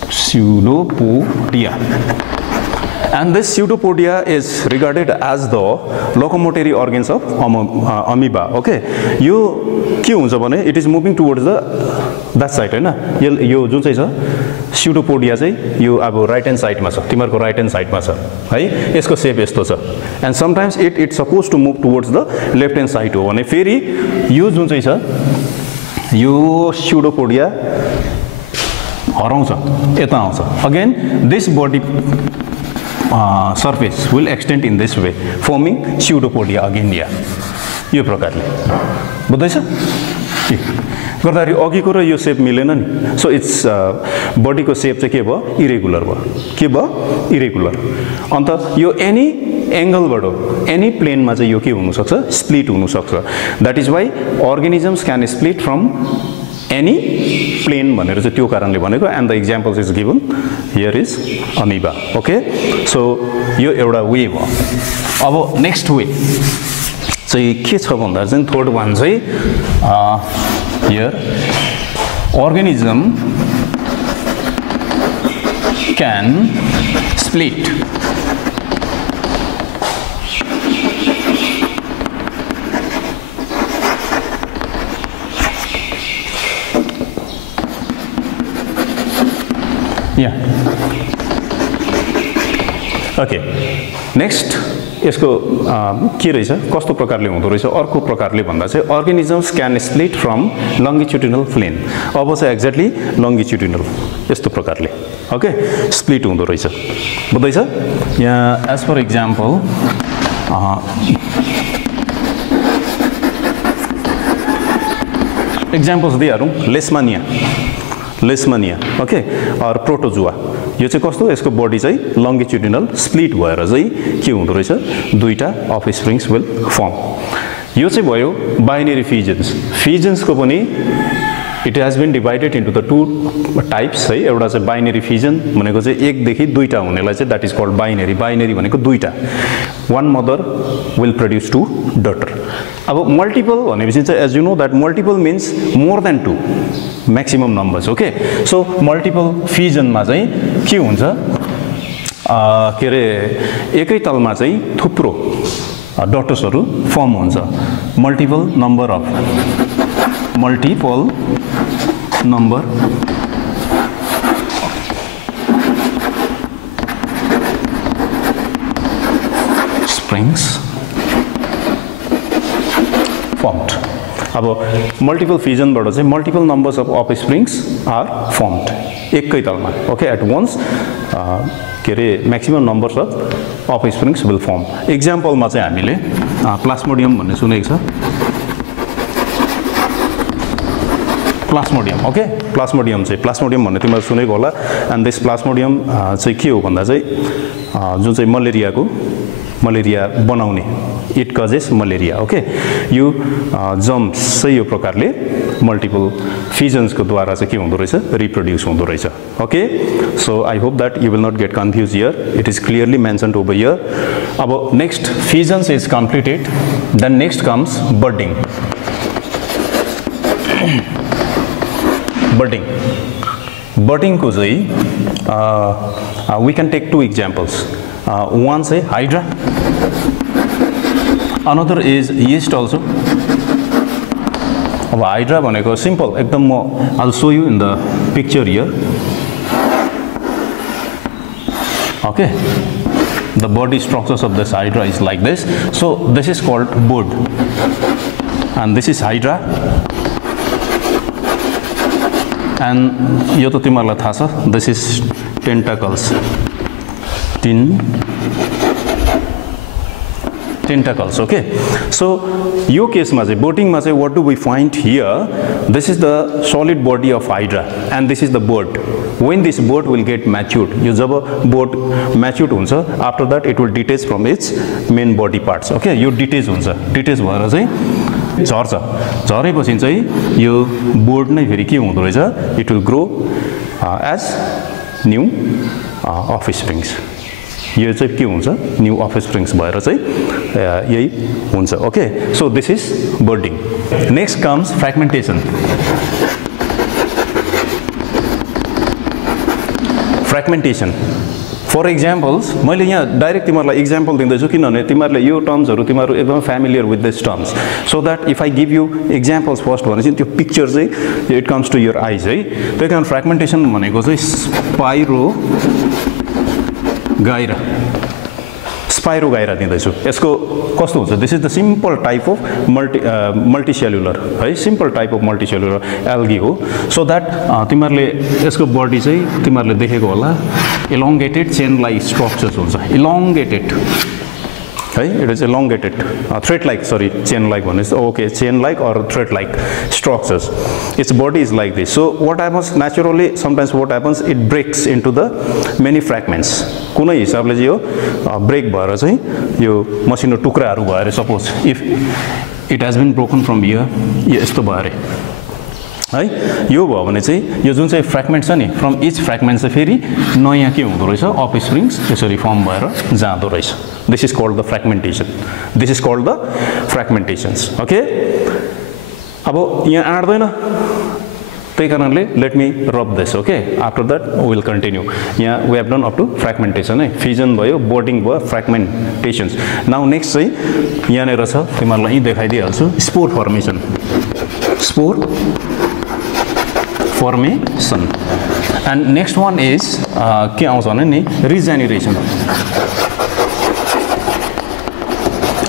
Pseudopodia. And this pseudopodia is regarded as the locomotory organs of amoeba. Okay, यो के हुन्छ भने it is moving towards the that side हैन. यो जुन चाहिँ छ pseudopodia चाहिँ यो अब right hand side मा छ. तिमीहरुको right hand side मा छ है. यसको shape यस्तो छ. And sometimes it's supposed to move towards the left hand side हो भने फेरि यो जुन चाहिँ छ यो pseudopodia हराउँछ यता आउँछ. Again this body surface will extend in this way, forming pseudopodia again here. यो प्रकारले बुझ्दैछ के गर्दाखेरि अघिको र यो शेप मिलेन नि. सो इट्स बडी को शेप चाहिँ के भयो इरेगुलर भयो. के भयो इरेगुलर. अन्त यो एनी एंगलबाट एनी प्लेन मा चाहिँ यो के हुन सक्छ स्प्लिट हुन सक्छ. That is why organisms can split from any plane भनेर चाहिँ त्यो कारणले भनेको. And the examples is given here is amoeba. Okay, so यो एउटा वे भयो. अब नेक्स्ट वे चाहिँ के छ भन्दा चाहिँ थर्ड वान चाहिँ here organism can split okay. Next यसको के रहेछ कस्तो प्रकारले हुँदो रहेछ अर्को प्रकारले भन्दा चाहिँ organisms can split from longitudinal plane. अब चाहिँ एक्ज्याक्टली longitudinal यस्तो प्रकारले ओके स्प्लिट हुँदो रहेछ. बुझ्दैछ यहाँ एज फर एक्जाम्पल एक्जाम्पल्स दिइहालौँ. Leishmania okay or protozoa. यो चाहिँ कस्तो यसको बडी चाहिँ लंगिट्युडिनल स्प्लिट भएर चाहिँ के हुँदो रहेछ दुईटा अफस्प्रिङ्स विल फर्म. यो चाहिँ भयो बाइनरी फिजन्स को पनि it has been divided into the two types है. एउटा चाहिँ बाइनरी फिजन भनेको चाहिँ एक देखि दुईटा हुनेलाई चाहिँ that is called binary. Binary भनेको दुईटा. One mother will produce two daughter. अब मल्टिपल भनेपछि चाहिँ as you know that multiple means more than two maximum numbers. Okay, so multiple फिजनमा चाहिँ के हुन्छ के रे एकै तलमा चाहिँ थुप्रो डटर्सहरु फर्म हुन्छ. Multiple number springs formed. अब मल्टिपल फिजनबाट चाहिँ multiple numbers of offsprings are formed एकै तलमा. ओके, एट वन्स के रे maximum numbers of offsprings will form. एक्जाम्पलमा चाहिँ हामीले प्लास्मोडियम भन्ने सुनेको छ. प्लास्मोडियम ओके प्लास्मोडियम भन्ने तिमीले सुनेको होला. एन्ड दिस प्लास्मोडियम चाहिँ के हो भन्दा चाहिँ जुन चाहिँ मलेरिया बनाउने इट कजेस मलेरिया. ओके, यो जम्स चाहिँ यो प्रकारले मल्टिपल फिजन्स को द्वारा चाहिँ के हुँदो रहेछ रिप्रोड्यूस हुँदो रहेछ. Okay, so I hope that you will not get confuse here. It is clearly mentioned over here. अब next fissions is completed. Then next comes budding. Budding को चाहिँ we can take two examples. one say hydra, another is yeast also. अब hydra भनेको simple एकदम म I'll show you in the picture here. Okay, the body structures of this hydra is like this. So this is called board, and this is hydra. And यो त तिमीहरुलाई थाहा छ, this is tentacles. Tentacles, okay. So यो केसमा चाहिँ बोटिङमा चाहिँ what do we find here? This is the solid body of hydra and this is the board. When this board will get matured, यो जब board matured हुन्छ, after that it will detach from its main body parts, okay. यो detach हुन्छ, detach भएर चाहिँ झर्छ, झरेपछि चाहिँ यो board नै फेरि के हुँदो रहेछ, it will grow as new offsprings. यो चाहिँ के हुन्छ, न्यू offsprings भएर चाहिँ यही हुन्छ, okay. So this is budding. Next comes fragmentation. Fragmentation. For examples, मैले यहाँ डाइरेक्ट तिमीहरुलाई एक्जाम्पल दिँदैछु किनभने तिमीहरुले यो टर्म्सहरु तिमीहरु एकदम familiar with this terms, so that if I give you examples first भनेपछि त्यो पिक्चर चाहिँ इट कम्स टु योर आइज है. त्यही कारण फ्र्यागमेन्टेसन भनेको चाहिँ स्पाइरो गाइरा दिँदैछु. यसको कस्तो हुन्छ, this is the simple type of multicellular है, simple type of multicellular algae हो. सो दैट तिमीहरुले यसको बडी चाहिँ तिमीहरुले देखेको होला, elongated chain like structures हुन्छ, elongated है, it is elongated thread like, sorry, chain like one is okay, chain like or thread like structures. Its body is like this. So what happens naturally, sometimes what happens, it breaks into the many fragments. कुनै हिसाबले चाहिँ यो brake भएर चाहिँ यो मसिनो टुक्राहरू भएर, suppose if it has been broken from here, यो यस्तो भएर है, यो भयो भने चाहिँ यो जुन चाहिँ फ्र्यागमेन्ट छ नि, फ्रम इच फ्र्यागमेन्ट चाहिँ फेरि नयाँ के हुँदो रहेछ, अफस्प्रिङ्स त्यसरी फर्म भएर जाँदो रहेछ. This is called the fragmentation. This is called the fragmentations, okay. अब यहाँ आँट्दैन, त्यही कारणले let me rub this, okay. After that will continue. यहाँ we have done up to fragmentation है, फिजन भयो, बोर्डिङ भयो, फ्र्यागमेन्टेसन्स. नाउ नेक्स्ट चाहिँ यहाँनिर छ, तिमीहरूलाई यहीँ देखाइदिइहाल्छु, spore formation. Spore formation, and next one is के आउँछ भने नि, regeneration.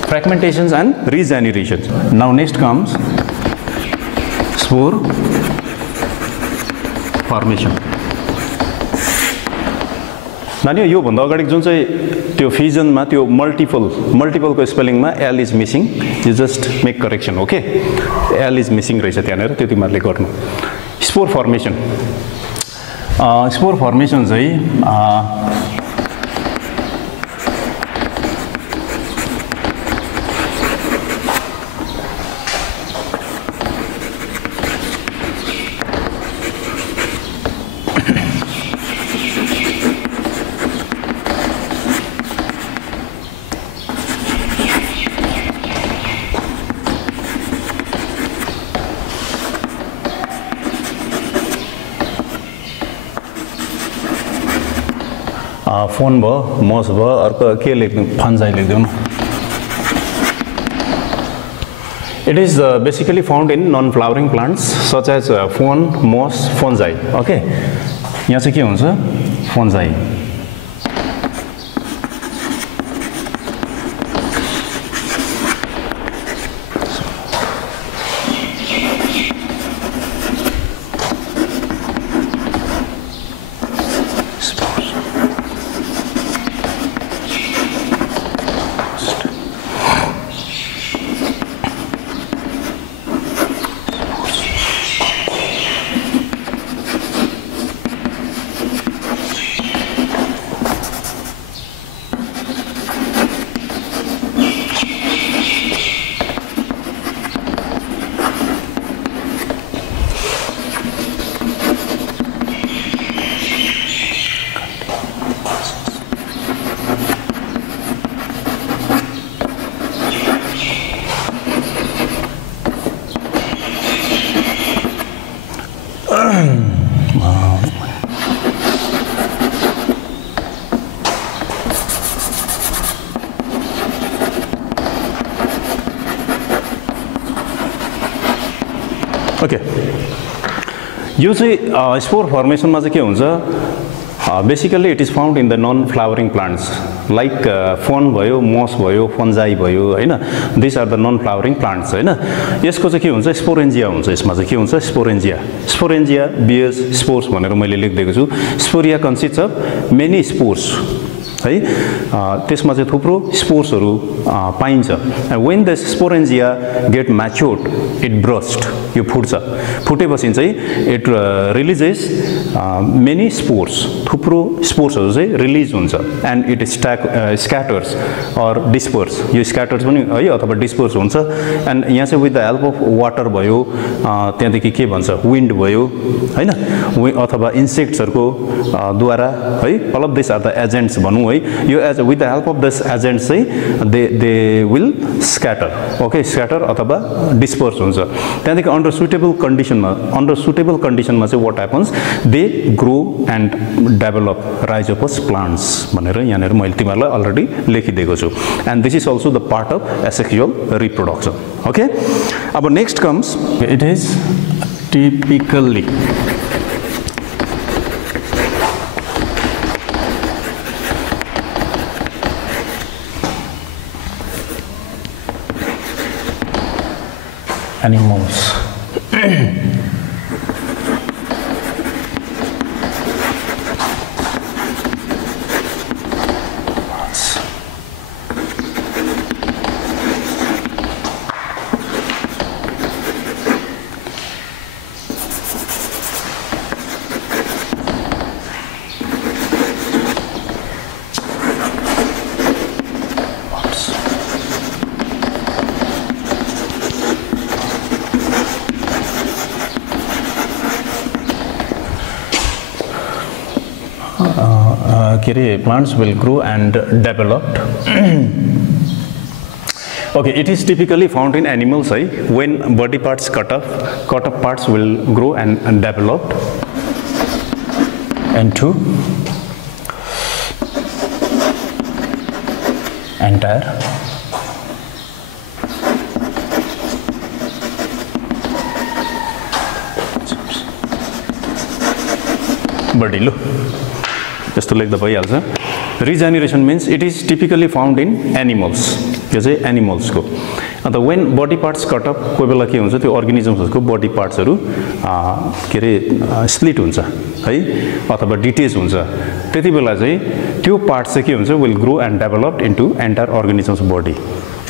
Fragmentations and regenerations. Now next comes spore formation. नानी यो भन्दा अगाडि जुन चाहिँ त्यो फिजनमा त्यो मल्टिपलको स्पेलिङमा L is missing, you just make correction, okay. L is missing रहेछ त्यहाँनिर, त्यो तिमीहरूले गर्नु. Spore formation. स्पोर फर्मेसन चाहिँ फोन भयो, मस भयो, अर्को के लेख्नु, फन्जाई लेख्दिउँ न. It is basically found in non-flowering plants such as fern, moss, fungi, okay. यहाँ चाहिँ के हुन्छ, fungi. ओके. यो चाहिँ स्पोर फर्मेसनमा चाहिँ के हुन्छ, basically it is found in the non flowering plants. Like fern भयो, मस भयो, फन्जाई भयो हैन, this are the non flowering plants हैन। यसको चाहिँ के हुन्छ, स्पोरेन्जिया हुन्छ। यसमा चाहिँ के हुन्छ, स्पोरेन्जिया। स्पोरेन्जिया बियर्स स्पोर्स भनेर मैले लेखिदिएको छु। Sporangia consists of many spores है, त्यसमा चाहिँ थुप्रो स्पोर्सहरू पाइन्छ। When the sporangia get matured it burst, यो फुट्छ। फुटेपछि चाहिँ इट रिलिजेस मेनी स्पोर्स, थुप्रो स्पोर्सहरू चाहिँ रिलिज हुन्छ। एन्ड इट स्क्याटर्स अर डिस्पर्स, यो स्क्याटर्स पनि है अथवा डिस्पर्स हुन्छ। एन्ड यहाँ चाहिँ with the help of water भयो, त्यहाँदेखि के भन्छ, विन्ड भयो हैन, अथवा इन्सेक्ट्सहरूको द्वारा है, all of this are the agents भनौँ है। यो as with the help of this agents चाहिँ they will scatter, okay, scatter अथवा डिस्पर्स हुन्छ। त्यहाँदेखि अन्डर सुटेबल कन्डिसनमा चाहिँ what happens, they grow and develop rhizopus plants भनेर यहाँनिर मैले तिमीहरूलाई अलरेडी लेखिदिएको छु। And this is also the part of asexual reproduction, okay. अब next comes, it is typically animals. Plants will grow and develop. Okay, it is typically found in animals. When body parts cut off parts will grow and develop into entire body. Look. यस्तो लेख्दा भइहाल्छ। Regeneration means it is typically found in animals, यो चाहिँ एनिमल्सको। अन्त when body parts cut up, कोही बेला के हुन्छ, त्यो अर्गेनिजम्सहरूको बडी पार्ट्सहरू के अरे स्प्लिट हुन्छ है, अथवा डिटेच हुन्छ। त्यति बेला चाहिँ त्यो पार्ट्स चाहिँ के हुन्छ, will grow and developed into entire organisms body.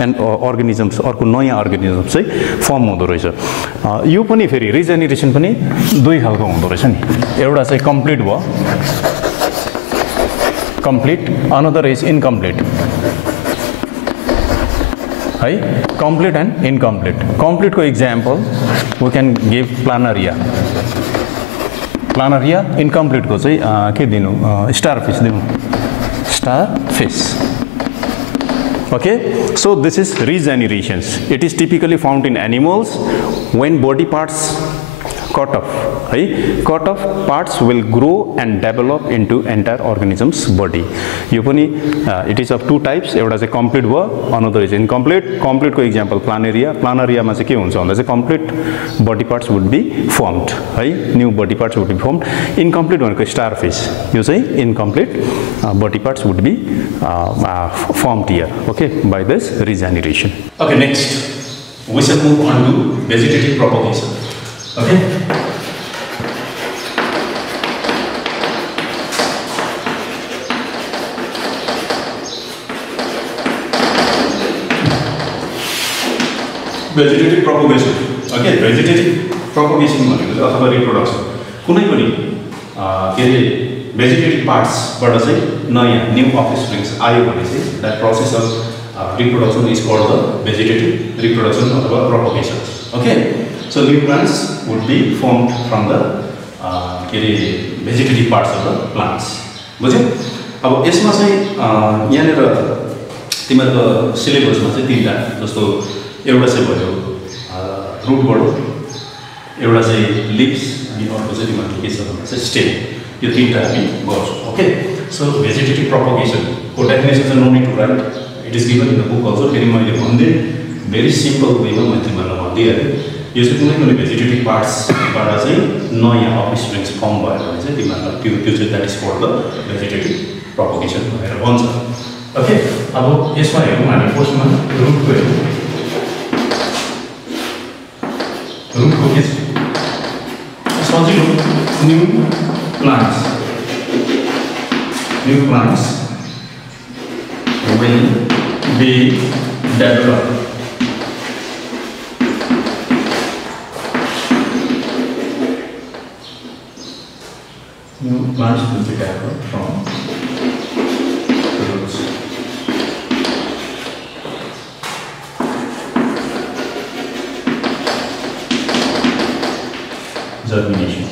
And organisms, अर्को नयाँ अर्गेनिजम्स चाहिँ फर्म हुँदो रहेछ। यो पनि फेरि रिजेनेरेसन पनि दुई खालको हुँदो रहेछ नि। एउटा चाहिँ कम्प्लिट भयो, complete, another is incomplete है, complete and incomplete. Complete को example we can give planaria. Planaria, incomplete को चाहिँ के दिनु, starfish दिनु, starfish. Okay, so this is regenerations. It is typically found in animals when body parts cut off, cut off parts will grow and develop into entire organism's body. यो पनि it is of two types. एउटा चाहिँ complete भयो, another is incomplete. Complete को example planaria. Planaria मा चाहिँ के हुन्छ भन्दा चाहिँ complete body parts would be formed, है, new body parts would be formed. Incomplete भनेको starfish. यो चाहिँ incomplete body parts would be formed here, okay, by this regeneration. Okay, next we shall move on to vegetative propagation. Okay. Vegetative propagation. Okay, vegetative propagation भनेको अथवा reproduction, कुनै पनि के अरे vegetative पार्ट्सबाट चाहिँ नयाँ न्यू अफस्प्रिङ्स आयो भने चाहिँ that process of reproduction is called the vegetative reproduction अथवा propagation. Okay, so new plants would be formed from the के अरे vegetative parts of the plants. बुझ्यौ? अब यसमा चाहिँ यहाँनिर तिमीहरूको सिलेबसमा चाहिँ तीनटा, जस्तो एउटा चाहिँ भयो रुटबाट, एउटा चाहिँ लिप्स, अनि अर्को चाहिँ तिमीहरूको के छ भन्दा चाहिँ स्टेम. यो तीनटा हामी गर्छौँ. ओके, सो भेजिटेटिभ प्रोपगेसनको डेफिनेसन चाहिँ no need to write, it is given in the book also. फेरि मैले भनिदिएँ भेरी सिम्पल वेमा मैले तिमीहरूलाई भनिदिइहालेँ. यो चाहिँ कुनै पनि भेजिटेटिभ पार्ट्सबाट चाहिँ नयाँ अफस्प्रिङ्स फर्म भयो भने चाहिँ तिमीहरूलाई त्यो चाहिँ that is called the vegetative propagation भनेर भन्छ. ओके अब यसमा हेरौँ हामी फर्स्टमा रुटको हेरौँ रुटको के छ सजिलो new plants will be developed new plants will be developed from roots. Germination.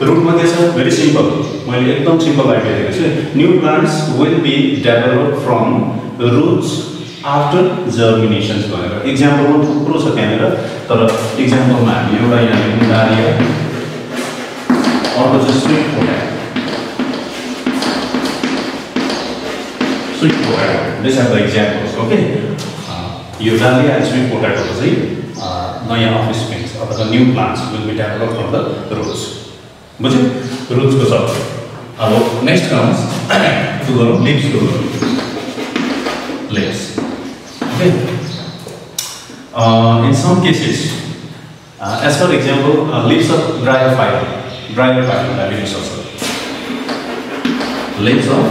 Root में क्या है very simple. मैं एकदम simple आइडिया देखिए new plants will be developed from roots after germination. Example में थोड़ा सा क्या है तर example में हम ये वाला यहाँ पे डालिए और तो sweet potato. Sweet potato. These are the examples. Okay. ये डालिए and sweet potato तो सही नया office plants or the new plants will be developed from the roots. बुझे रूट्स को सब अब next comes to the leaves to leaves. Okay. In some cases, as for example, leaves of bryophylla diabetes also. Leaves of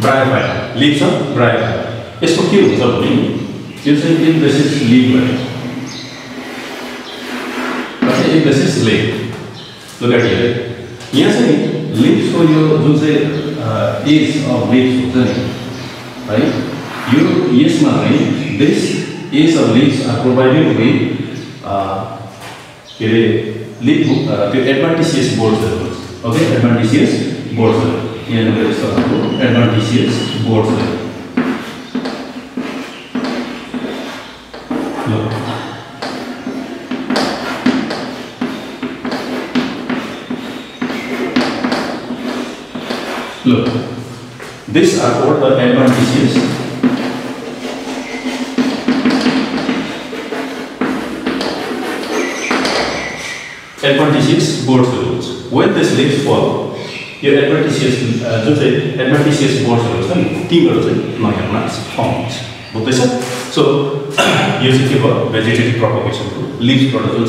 bryophylla. Leaves of bryophylla. इसको क्या होता है बोलिए? जैसे एक basis leave है, अच्छा एक basis leave, look at here. यहाँ से leaves को जो से is of leaves होता है, right? You yes माने this is of leaves are provided with के leaf तो adventitious boards है, okay? Adventitious boards है, ये नंबर इसका adventitious boards है. Look, these are called the adventitious board cells. When these leaves fall, your adventitious board cells are naya plants formed. So, use it for vegetative propagation. Leaves production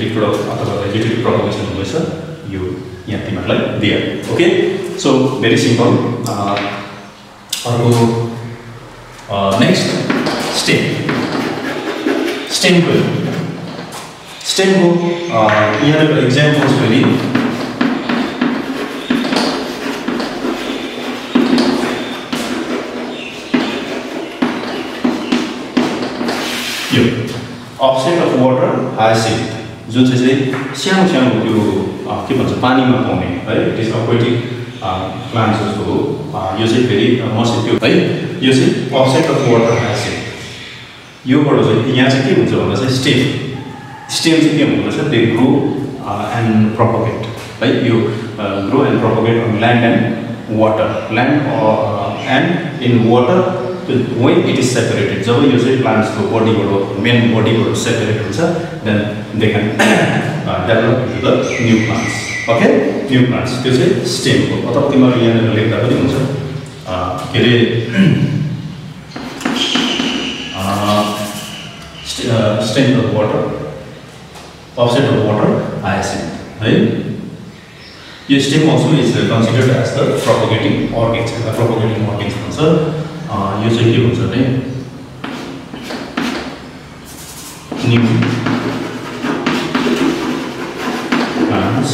reproduce vegetative propagation. You like there. Okay, so very simple. Next, stem को यहाँ पर examples really. Offset of water hyacinth. जो चाहिँ सानो त्यो के भन्छ पानीमा पाउने है त्यस aquatic plants जस्तो हो यो चाहिँ फेरि मसिन त्यो है यो चाहिँ offset of water hyacinth यो बाट चाहिँ यहाँ चाहिँ के हुन्छ भन्दा चाहिँ stem चाहिँ के हुन्छ they grow and propagate है यो grow and propagate on land and water and in water when it is separated जब यो चाहिँ plants को body main body separate हुन्छ then they can develop into the new plants. Okay, new plants. त्यो चाहिँ stem हो अथवा तिमीहरु यहाँ लेख्दा पनि हुन्छ के रे stem of water offset of water hyacinth है यो stem also is considered as the propagating organs भन्छ यो चाहिँ के भन्छ भने new plants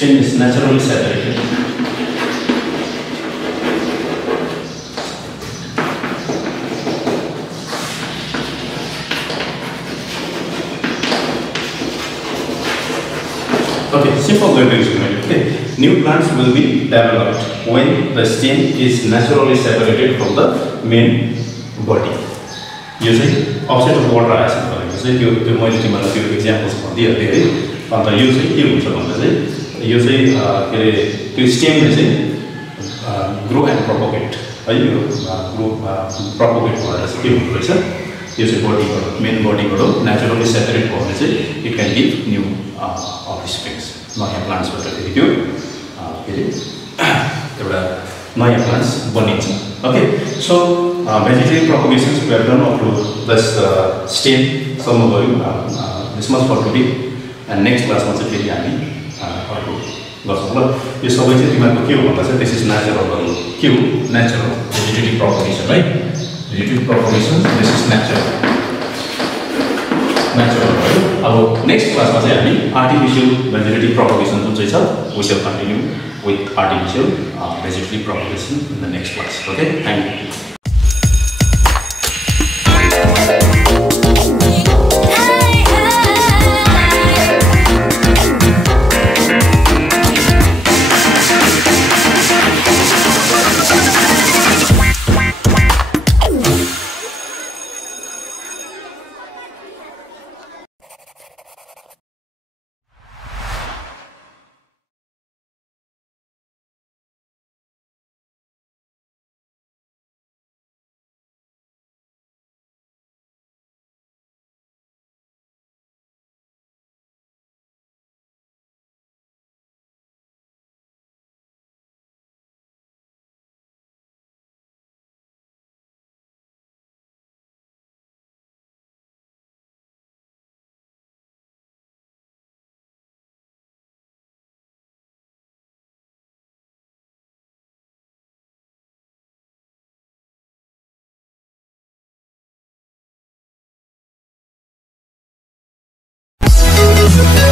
stem is naturally separated. Okay, simple definition. Okay, new plants will be developed when the stem is naturally separated from the main body. यो चाहिँ offset of water आएसन भनेको चाहिँ त्यो मैले तिमीलाई त्यो इक्जाम्पल्स भनिदिइहालेँ है। अन्त यो चाहिँ के हुन्छ भन्दा चाहिँ यो चाहिँ के अरे त्यो स्टेमले चाहिँ ग्रो एन्ड प्रपोगेट है। यो ग्रो प्रपोगेट भएर चाहिँ के हुँदो रहेछ, यो चाहिँ बडीबाट मेन बडीबाट नेचुरली सेपरेट भयो भने चाहिँ it can give new offsprings, नयाँ प्लान्ट्सबाट फेरि त्यो के अरे एउटा नयाँ प्लान्ट्स बनिन्छ। Okay, so vegetative propagations we have done up to this स्टेमसम्म गऱ्यौँ। This much for today and next क्लासमा चाहिँ फेरि हामी अर्को गर्छौँ ल। यो सबै चाहिँ तिमीहरूको के हो भन्दा चाहिँ दिस इज नेचुरल के हो, नेचुरल भेजिटेटिभ प्रोपोगेसन है। भेजिटेटिभ प्रोपोगेसन दिस इज नेचुरल है। अब नेक्स्ट क्लासमा चाहिँ हामी आर्टिफिसियल भेजिटेटिभ प्रोपोगेसन जुन चाहिँ छ we shall continue with artificial vegetative propagation in the next class. Okay, thank you. We'll be right back.